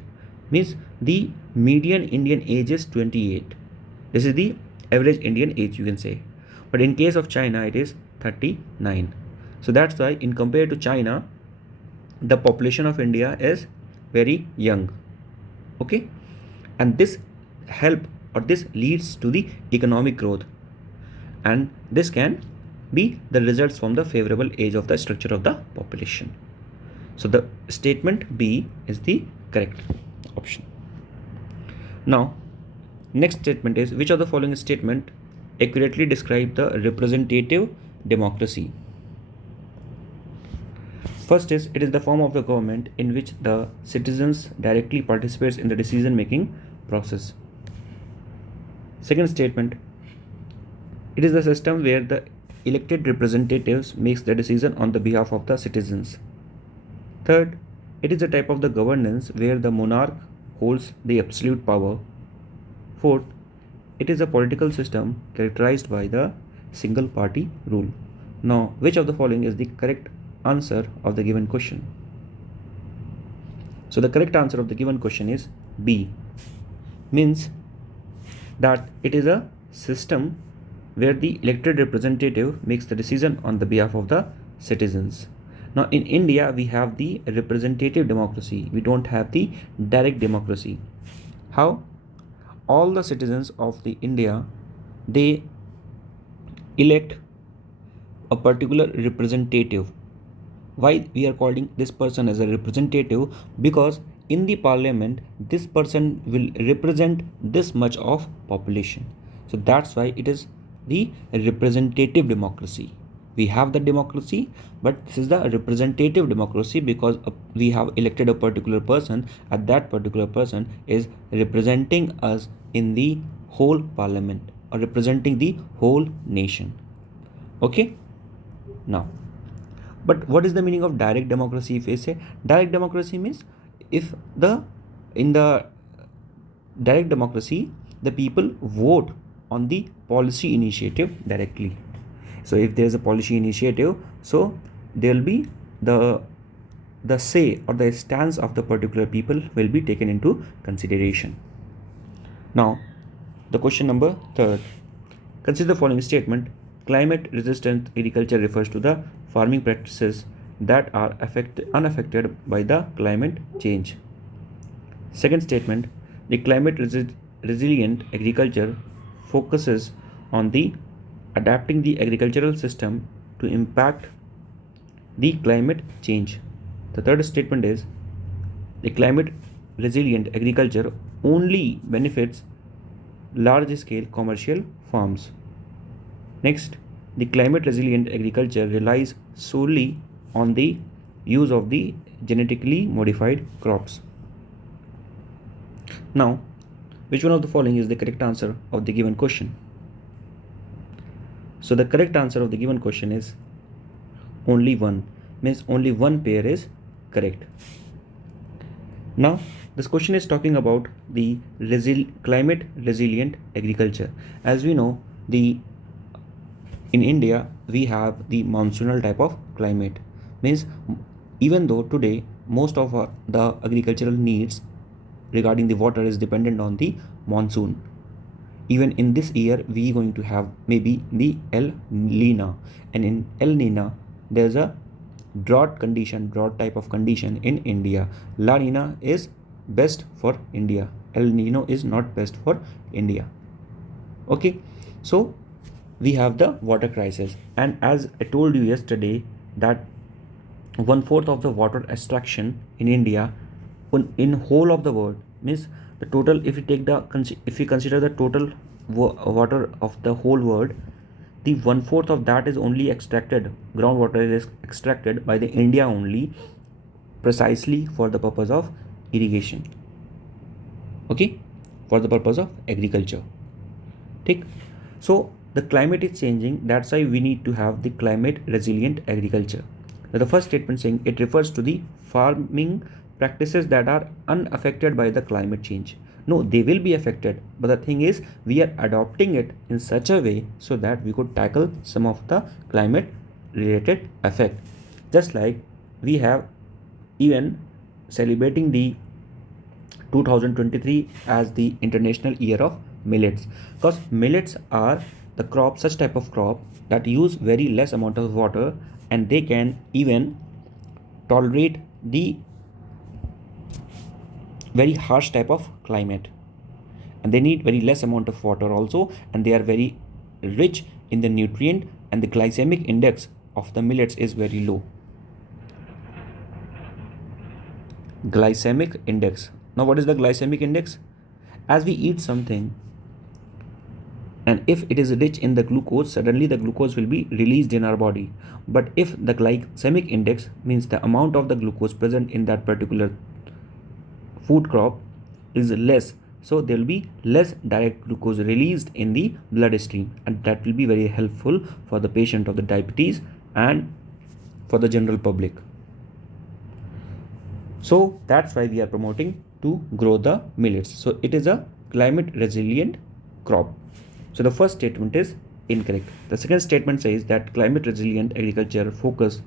means the median Indian age is 28. This is the average Indian age, you can say. But in case of China, it is 39. So that's why in compared to China, the population of India is very young. Okay, and this help or this leads to the economic growth, and this can be the results from the favorable age of the structure of the population. So the statement B is the correct option. Now, next statement is, which of the following statement accurately describe the representative democracy? First is, it is the form of the government in which the citizens directly participates in the decision making process. Second statement, it is the system where the elected representatives makes the decision on the behalf of the citizens. Third, it is a type of the governance where the monarch holds the absolute power. Fourth, it is a political system characterized by the single party rule. Now, which of the following is the correct answer of the given question? So the correct answer of the given question is B. Means that it is a system where the elected representative makes the decision on the behalf of the citizens. Now in India, we have the representative democracy. We don't have the direct democracy. How? All the citizens of the India, they elect a particular representative. Why we are calling this person as a representative? Because in the parliament, this person will represent this much of population. So that's why it is the representative democracy. We have the democracy, but this is the representative democracy because we have elected a particular person, and that particular person is representing us in the whole parliament or representing the whole nation. Okay? Now, but what is the meaning of direct democracy? If I say direct democracy means, if in the direct democracy, the people vote on the policy initiative directly. So if there is a policy initiative, so there will be the say or the stance of the particular people will be taken into consideration. Now, the question number 3. Consider the following statement. climate resistant agriculture refers to the farming practices that are unaffected by the climate change. Second statement, the climate resilient agriculture focuses on the adapting the agricultural system to impact the climate change. The third statement is the climate resilient agriculture only benefits large scale commercial farms. Next, the climate resilient agriculture relies solely on the use of the genetically modified crops. Now, which one of the following is the correct answer of the given question? So the correct answer of the given question is only one, means only one pair is correct. Now this question is talking about the climate resilient agriculture. As we know, in India we have the monsoonal type of climate, means even though today most of the agricultural needs regarding the water is dependent on the monsoon, even in this year we going to have maybe the El Nino, and in El Nino there's a drought type of condition in India. La Nina is best for India, El Nino is not best for India. Okay, so we have the water crisis, and as I told you yesterday that 1/4 of the water extraction in India in whole of the world, means the total, if we consider the total water of the whole world, the 1/4 of that is only extracted, groundwater is extracted by the India only, precisely for the purpose of irrigation. Okay, for the purpose of agriculture. Okay, so the climate is changing, that's why we need to have the climate resilient agriculture. Now the first statement saying it refers to the farming practices that are unaffected by the climate change. No, they will be affected, but the thing is we are adopting it in such a way so that we could tackle some of the climate related effect. Just like we have even celebrating the 2023 as the International Year of Millets, because millets are the crop, such type of crop that use very less amount of water, and they can even tolerate the very harsh type of climate, and they need very less amount of water also, and they are very rich in the nutrient, and the glycemic index of the millets is very low. Glycemic index. Now what is the glycemic index? As we eat something and if it is rich in the glucose, suddenly the glucose will be released in our body. But if the glycemic index, means the amount of the glucose present in that particular food crop, is less, so there will be less direct glucose released in the bloodstream, and that will be very helpful for the patient of the diabetes and for the general public. So that's why we are promoting to grow the millets. So it is a climate resilient crop. So the first statement is incorrect. The second statement says that climate resilient agriculture focus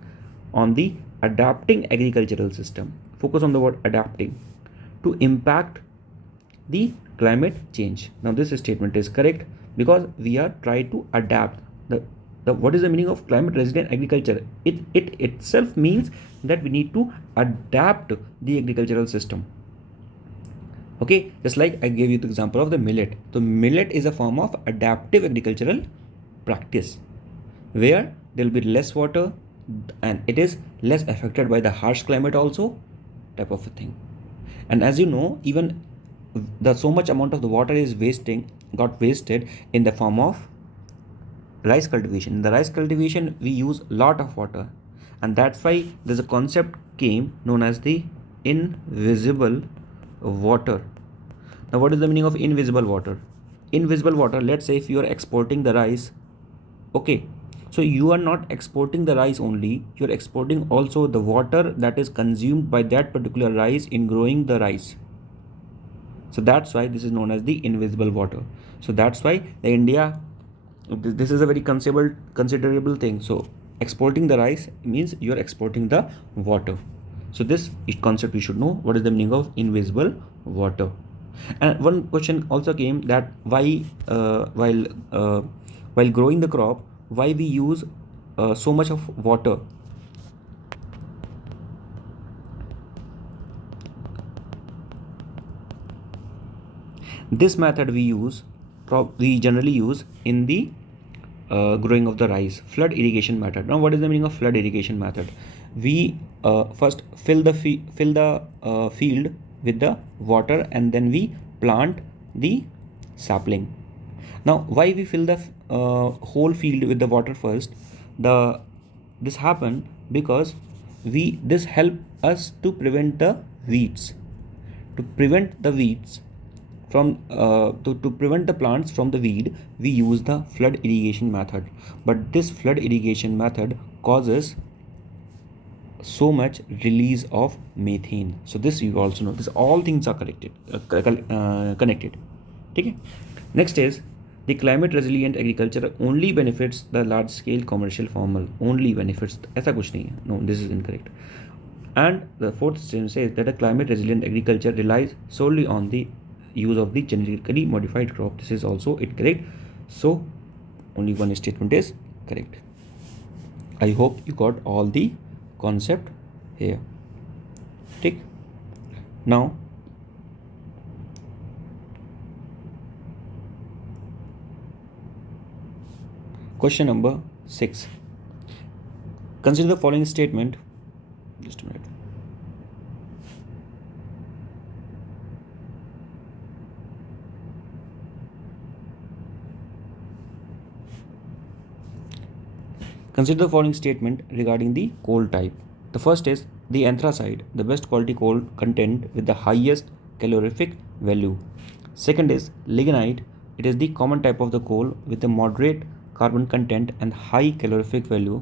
on the adapting agricultural system. Focus on the word adapting to impact the climate change. Now this statement is correct because we are trying to adapt. What is the meaning of climate resilient agriculture? It itself means that we need to adapt the agricultural system. Okay, just like I gave you the example of the millet. So millet is a form of adaptive agricultural practice where there will be less water and it is less affected by the harsh climate also, type of a thing. And as you know, even the so much amount of the water is got wasted in the form of rice cultivation. In the rice cultivation we use a lot of water, and that's why there's a concept came known as the invisible water. Now what is the meaning of invisible water? Invisible water, let's say if you are exporting the rice, okay, so you are not exporting the rice only, you are exporting also the water that is consumed by that particular rice in growing the rice. So that's why this is known as the invisible water. So that's why the India, this is a very considerable thing. So exporting the rice means you are exporting the water. So this concept we should know. What is the meaning of invisible water? And one question also came that why while growing the crop, why we use so much of water. This method we generally use in the growing of the rice, flood irrigation method. Now, what is the meaning of flood irrigation method? We first fill the field with the water, and then we plant the sapling. Now, why we fill the whole field with the water first? This happen because this help us to prevent the weeds. To prevent the weeds from to prevent the plants from the weed, we use the flood irrigation method. But this flood irrigation method causes so much release of methane. So this you also know. This all things are connected. Okay. Next is the climate resilient agriculture only benefits the large scale commercial farmer. Only benefits. ऐसा कुछ नहीं है. No, this is incorrect. And the fourth statement says that a climate resilient agriculture relies solely on the use of the genetically modified crop. This is also incorrect. So only one statement is correct. I hope you got all the concept here. Take. Now question number 6. Consider the following statement. Just a minute. Consider the following statement regarding the coal type. The first is the anthracite, the best quality coal content with the highest calorific value. Second is lignite, it is the common type of the coal with a moderate carbon content and high calorific value.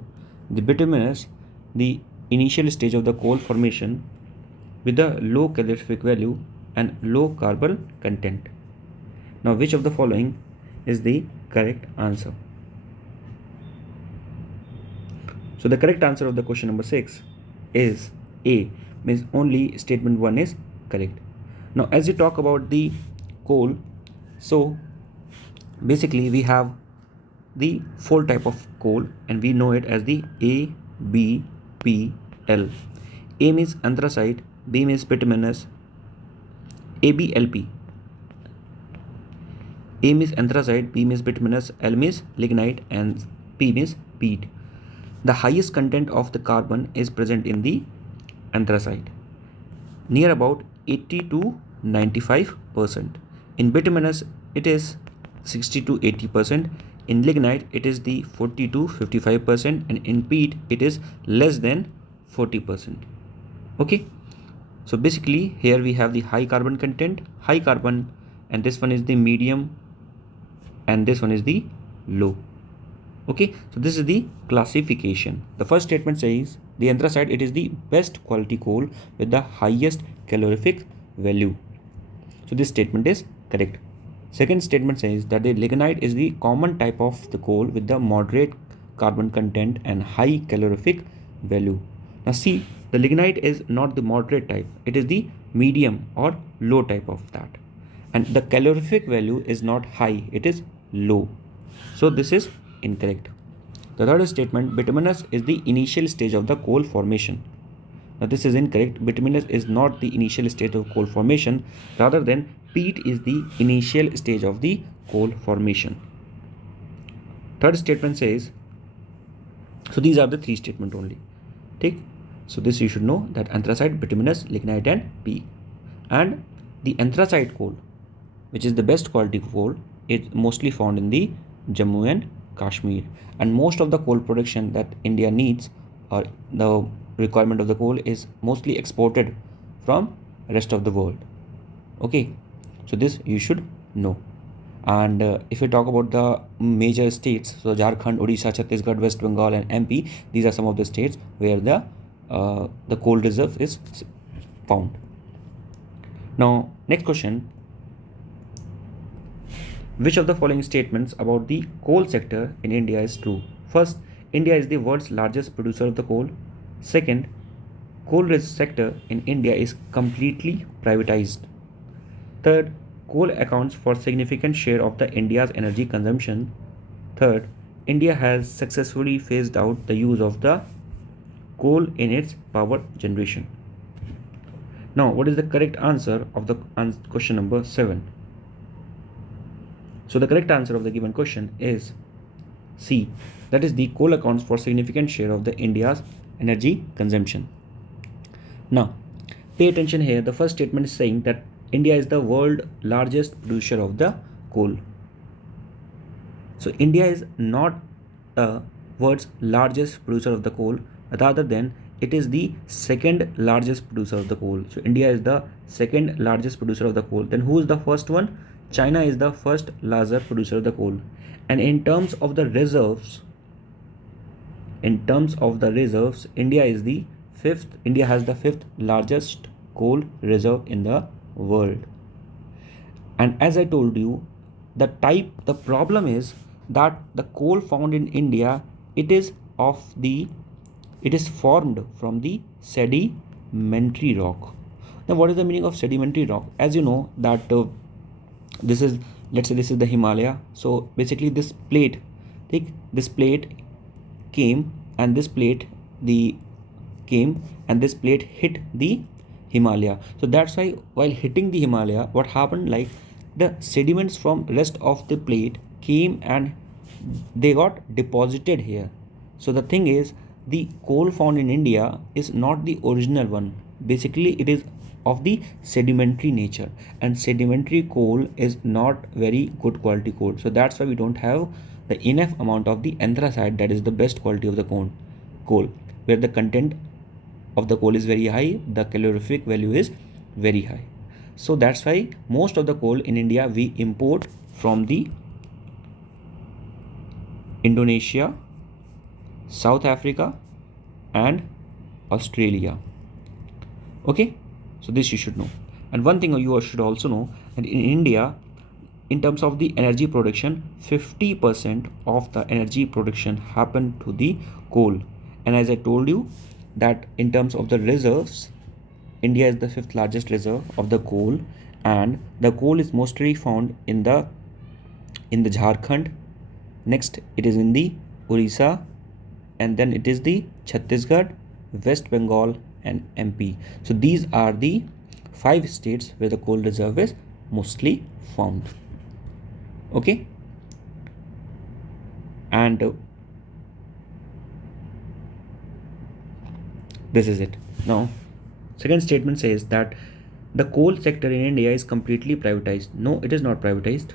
The bituminous, the initial stage of the coal formation with a low calorific value and low carbon content. Now, which of the following is the correct answer? So the correct answer of the question number 6 is A, means only statement 1 is correct. Now, as we talk about the coal, so basically we have the 4 type of coal and we know it as the A, B, P, L. A means anthracite, B means bituminous, ABLP. A means anthracite, B means bituminous, L means lignite, and P means peat. The highest content of the carbon is present in the anthracite, near about 80 to 95%. In bituminous, it is 60 to 80%. In lignite, it is the 40 to 55%, and in peat, it is less than 40%. Okay, so basically here we have the high carbon content, high carbon, and this one is the medium, and this one is the low. Okay, so this is the classification. The first statement says the anthracite, it is the best quality coal with the highest calorific value. So this statement is correct. Second statement says that the lignite is the common type of the coal with the moderate carbon content and high calorific value. Now see, the lignite is not the moderate type, it is the medium or low type of that. And the calorific value is not high, it is low. So this is incorrect. The third statement, bituminous is the initial stage of the coal formation. Now this is incorrect. Bituminous is not the initial stage of coal formation, rather than peat is the initial stage of the coal formation. Third statement says, so these are the 3 statements only. Take. So this you should know that anthracite, bituminous, lignite, and P. And the anthracite coal, which is the best quality coal, is mostly found in the Jammu and Kashmir, and most of the coal production that India needs, or the requirement of the coal, is mostly exported from rest of the world. Okay, so this you should know. And if we talk about the major states, so Jharkhand, Odisha, Chhattisgarh, West Bengal, and MP, these are some of the states where the coal reserve is found. Now, next question. Which of the following statements about the coal sector in India is true? First, India is the world's largest producer of the coal. Second, coal sector in India is completely privatized. Third, coal accounts for significant share of the India's energy consumption. Third, India has successfully phased out the use of the coal in its power generation. Now, what is the correct answer of the question number 7? So the correct answer of the given question is C. That is, the coal accounts for significant share of the India's energy consumption. Now, pay attention here. The first statement is saying that India is the world's largest producer of the coal. So India is not the world's largest producer of the coal, rather than it is the second largest producer of the coal. So India is the second largest producer of the coal. Then who is the first one? China is the first larger producer of the coal. And in terms of the reserves, India is the fifth. India has the fifth largest coal reserve in the world. And as I told you, the problem is that the coal found in India, it is formed from the sedimentary rock. Now, what is the meaning of sedimentary rock? As you know that let's say this is the Himalaya. So basically this plate came and this plate hit the Himalaya. So that's why while hitting the Himalaya, what happened, like the sediments from rest of the plate came and they got deposited here. So the thing is, the coal found in India is not the original one. Basically, it is of the sedimentary nature, and sedimentary coal is not very good quality coal. So that's why we don't have the enough amount of the anthracite, that is the best quality of the coal, where the content of the coal is very high, the calorific value is very high. So that's why most of the coal in India we import from the Indonesia, South Africa and Australia. Okay, so this you should know. And one thing you should also know that in India, in terms of the energy production, 50% of the energy production happened to the coal. And as I told you that in terms of the reserves, India is the fifth largest reserve of the coal, and the coal is mostly found in the Jharkhand. Next, it is in the Orissa, and then it is the Chhattisgarh, West Bengal and MP. So these are the 5 states where the coal reserve is mostly found. Okay, and this is it. Now, second statement says that the coal sector in India is completely privatized. No, it is not privatized.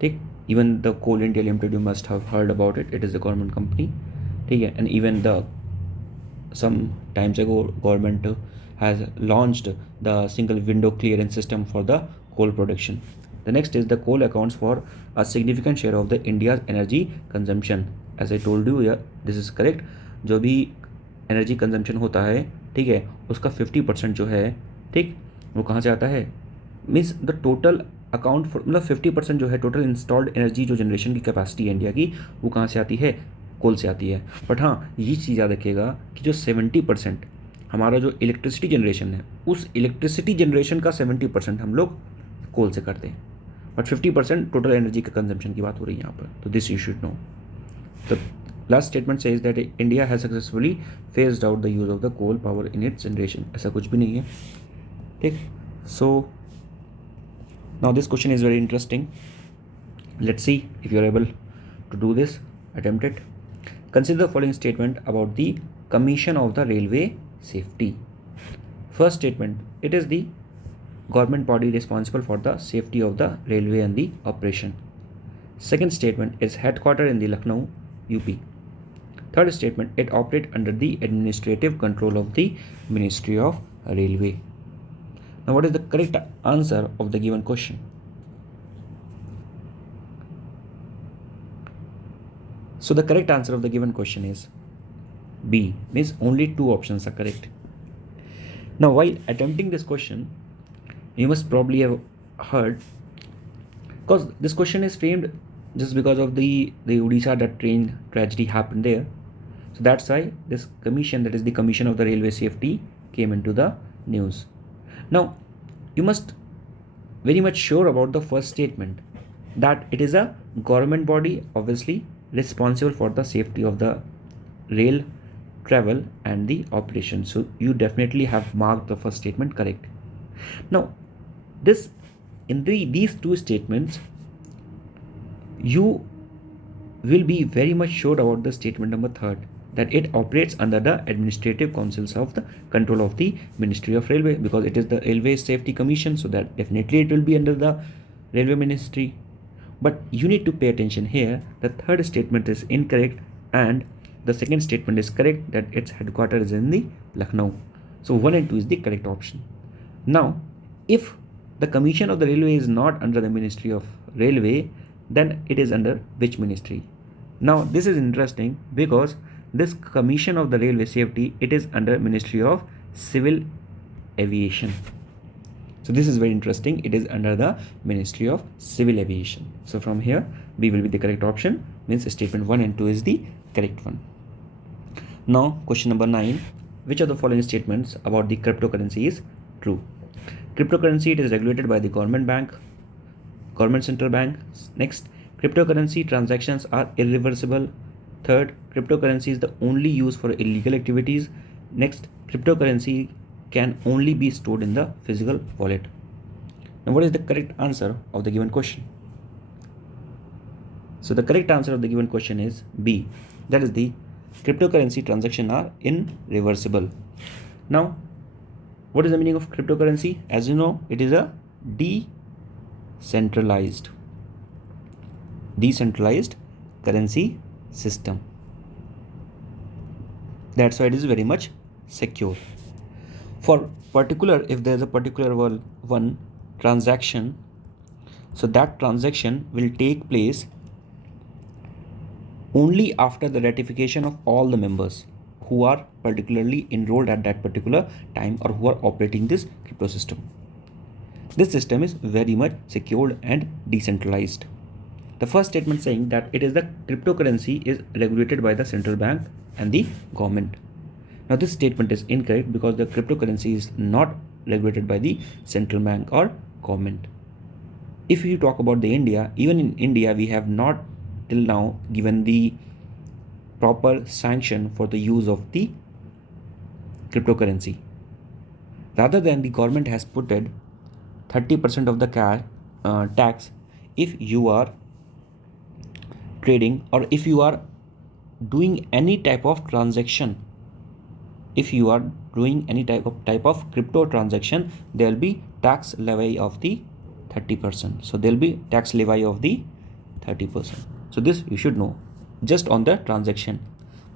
Take even the Coal India Limited, you must have heard about it. It is a government company. Okay, and even some times ago, government has launched the single window clearance system for the coal production. The next is the coal accounts for a significant share of the India's energy consumption. As I told you, yeah, this is correct. जो भी energy consumption होता है, ठीक है, उसका 50% जो है, ठीक, वो कहाँ से आता है? Means the total account for, मतलब 50% जो है टोटल इंस्टॉल्ड एनर्जी जो जनरेशन की कैपेसिटी है इंडिया की, वो कहाँ से आती है? कोल से आती है. बट हाँ, ये चीज़ याद रखिएगा कि जो 70% हमारा जो इलेक्ट्रिसिटी जनरेशन है, उस इलेक्ट्रिसिटी जनरेशन का 70% हम लोग कोल से करते हैं, बट 50% टोटल एनर्जी का कंजम्पशन की बात हो रही है यहाँ पर. तो this you should know. The last statement says that India has successfully phased out the use of the coal power in its generation. ऐसा कुछ भी नहीं है, ठीक. सो now this question is very interesting. Let's see if you are able to do this. Attempt it. Consider the following statement about the Commission of the Railway Safety. First statement, it is the government body responsible for the safety of the railway and the operation. Second statement, is headquartered in the Lucknow, UP. Third statement, it operates under the administrative control of the Ministry of Railway. Now, what is the correct answer of the given question? So the correct answer of the given question is B, means only 2 options are correct. Now, while attempting this question, you must probably have heard, because this question is framed just because of the Odisha, that train tragedy happened there. So that's why this commission, that is the Commission of the Railway Safety, came into the news. Now, you must very much sure about the first statement. that it is a government body obviously responsible for the safety of the rail travel and the operation. So you definitely have marked the first statement correct. Now this in these two statements you will be very much sure about the statement number third, that it operates under the administrative councils of the control of the Ministry of Railway, because it is the Railway Safety Commission, so that definitely it will be under the Railway Ministry. But you need to pay attention here. The third statement is incorrect and the second statement is correct, that its headquarters is in the Lucknow. So 1 and 2 is the correct option. Now if the Commission of the Railway is not under the Ministry of Railway, then it is under which ministry? Now this is interesting because this Commission of the Railway Safety, it is under Ministry of Civil Aviation. So this is very interesting. It is under the Ministry of Civil Aviation. So from here B will be the correct option, means statement 1 and 2 is the correct one. Now question number 9, which of the following statements about the cryptocurrency is true? Cryptocurrency, it is regulated by the government central bank. Next, cryptocurrency transactions are irreversible. Third, cryptocurrency is the only use for illegal activities. Next, cryptocurrency can only be stored in the physical wallet. Now what is the correct answer of the given question? So the correct answer of the given question is B, that is the cryptocurrency transactions are irreversible. Now what is the meaning of cryptocurrency? As you know, it is a decentralized currency system. That's why it is very much secure. For particular, if there is a particular one transaction, so that transaction will take place only after the ratification of all the members who are particularly enrolled at that particular time or who are operating this crypto system. This system is very much secured and decentralized. The first statement saying that it is the cryptocurrency is regulated by the central bank and the government. Now this statement is incorrect because the cryptocurrency is not regulated by the central bank or government. If you talk about the India, even in India we have not till now given the proper sanction for the use of the cryptocurrency. Rather than the government has put 30% of the tax if you are trading or if you are doing any type of transaction. If you are doing any type of crypto transaction, there will be tax levy of the 30%. So there will be tax levy of the 30%. So this you should know just on the transaction,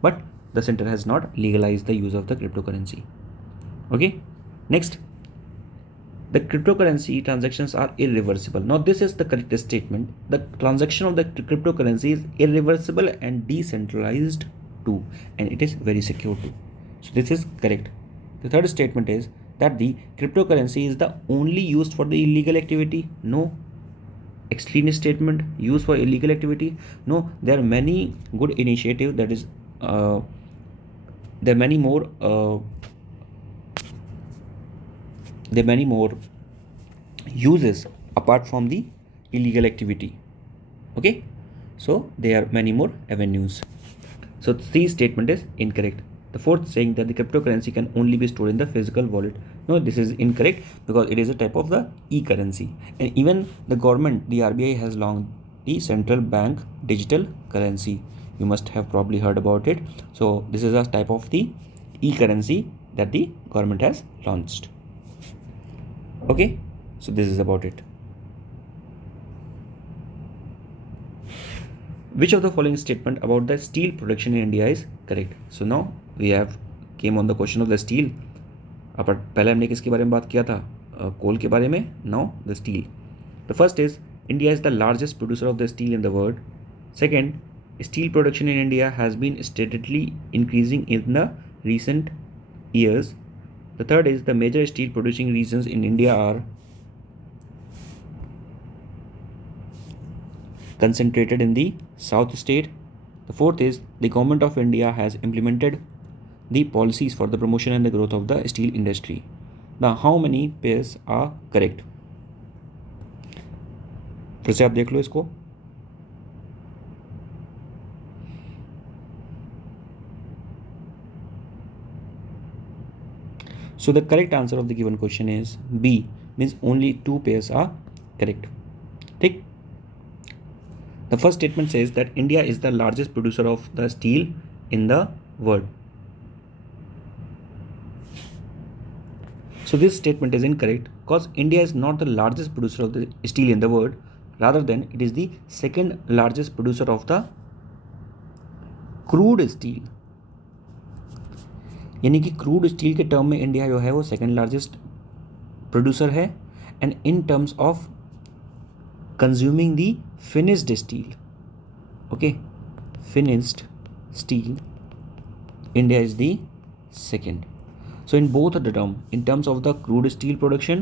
but the center has not legalized the use of the cryptocurrency. Okay, next, the cryptocurrency transactions are irreversible. Now this is the correct statement. The transaction of the cryptocurrency is irreversible and decentralized too, and it is very secure too. So this is correct. The third statement is that the cryptocurrency is the only used for the illegal activity. No. Extremist statement, used for illegal activity. No, there are many good initiatives, that is there are many more uses apart from the illegal activity. Okay, so there are many more avenues. So C statement is incorrect. The fourth saying that the cryptocurrency can only be stored in the physical wallet. No, this is incorrect because it is a type of the e-currency, and even the government, the RBI, has launched the central bank digital currency. You must have probably heard about it. So this is a type of the e-currency that the government has launched. Okay, so this is about it. Which of the following statement about the steel production in India is correct? So now we have came on the question of the steel. अपन पहले हमने किसके बारे में बात किया था? कोल के बारे में. Now the steel. The first is India is the largest producer of the steel in the world. Second, steel production in India has been steadily increasing in the recent years. The third is the major steel producing regions in India are concentrated in the south state. The fourth is the government of India has implemented the policies for the promotion and the growth of the steel industry. Now how many pairs are correct? फिर से आप देख लो इसको. So the correct answer of the given question is B, means only 2 pairs are correct. ठीक. The first statement says that India is the largest producer of the steel in the world. So this statement is incorrect because India is not the largest producer of the steel in the world. Rather than it is the second largest producer of the crude steel. यानी कि crude steel के term में India जो है वो second largest producer है. And in terms of consuming the finished steel, okay, finished steel, India is the second. So in both of the term, in terms of the crude steel production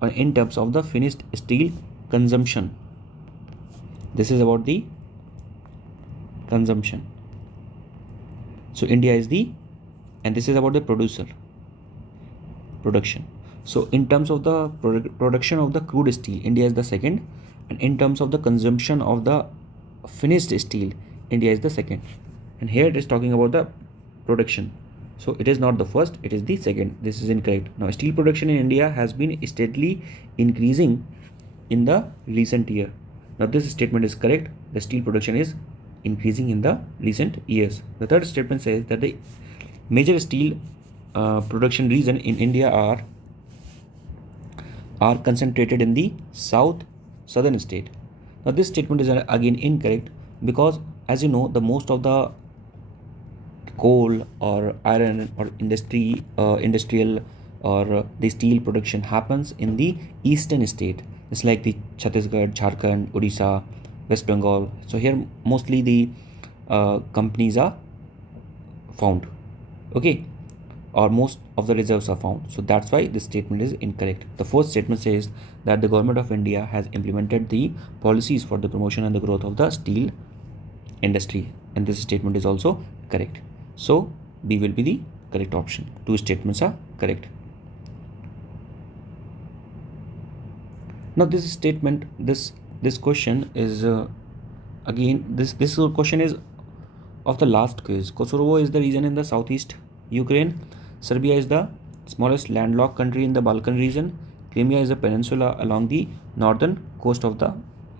or in terms of the finished steel consumption, this is about the consumption. So India is the, and this is about the production. So in terms of the production of the crude steel, India is the second, and in terms of the consumption of the finished steel, India is the second. And here it is talking about the production. So it is not the first, it is the second. This is incorrect. Now steel production in India has been steadily increasing in the recent year. Now this statement is correct. The steel production is increasing in the recent years. The third statement says that the major steel production region in India are concentrated in the southern state. Now this statement is again incorrect because, as you know, the most of the coal or iron or industrial or the steel production happens in the eastern state. It's like the Chhattisgarh, Jharkhand, Odisha, West Bengal. So here mostly the companies are found, okay, or most of the reserves are found. So that's why this statement is incorrect. The fourth statement says that the government of India has implemented the policies for the promotion and the growth of the steel industry, and this statement is also correct. So B will be the correct option. Two statements are correct. Now this statement, this question is again this question is of the last quiz. Kosovo is the region in the southeast Ukraine. Serbia is the smallest landlocked country in the Balkan region. Crimea is a peninsula along the northern coast of the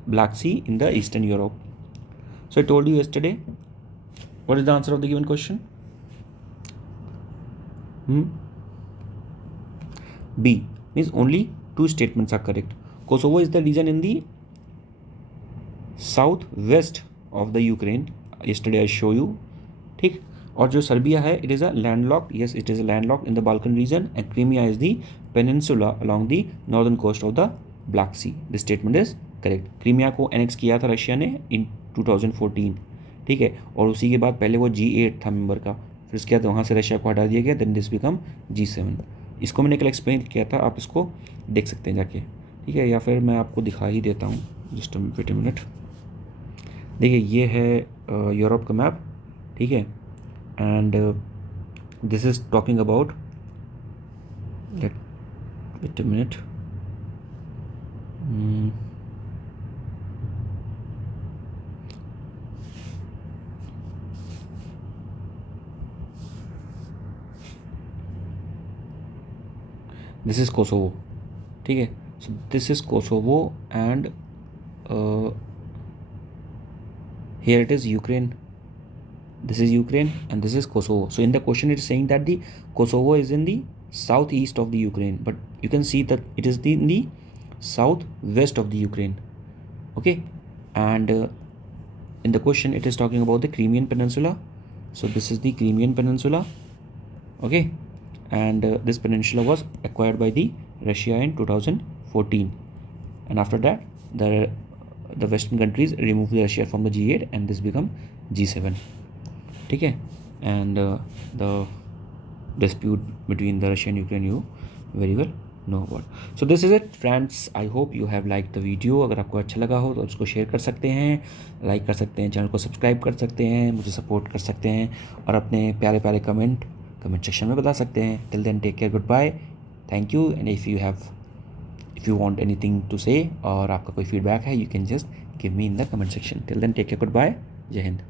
Black Sea in the Eastern Europe. So I told you yesterday. What is the answer of the given question? B, means only two statements are correct. Kosovo is the region in the southwest of the Ukraine. Yesterday I show you. ठीक. और जो Serbia है, it is a landlocked, yes, it is a landlocked in the Balkan region, and Crimea is the peninsula along the northern coast of the Black Sea. This statement is correct. Crimea को annex किया था Russia ने in 2014, ठीक है, और उसी के बाद पहले वो G8 था मेंबर का, फिर उसके बाद वहाँ से रशिया को हटा दिया गया, देन दिस बिकम G7. इसको मैंने कल एक्सप्लेन किया था, आप इसको देख सकते हैं जाके, ठीक है, या फिर मैं आपको दिखा ही देता हूँ. Just wait a minute. देखिए ये है यूरोप का मैप, ठीक है, and this is talking about, wait a minute, this is Kosovo, ठीक है. So this is Kosovo and here it is Ukraine. This is Ukraine and this is Kosovo. So in the question it is saying that the Kosovo is in the southeast of the Ukraine, but you can see that it is in the southwest of the Ukraine, okay. And in the question it is talking about the Crimean Peninsula. So this is the Crimean Peninsula, okay, and this peninsula was acquired by the Russia in 2014, and after that the western countries removed Russia from the G8 and this become G7, ठीक है. And the dispute between the Russia and Ukraine you very well know about. So this is it friends. I hope you have liked the video. अगर आपको अच्छा लगा हो तो उसको share कर सकते हैं, लाइक कर सकते हैं, चैनल को सब्सक्राइब कर सकते हैं, मुझे सपोर्ट कर सकते हैं, और अपने प्यारे प्यारे कमेंट सेक्शन में बता सकते हैं. Till then take care, goodbye, thank you. And if you want anything to say और आपका कोई फीडबैक है, you can just give me in the comment section. Till then, take care, goodbye, जय हिंद.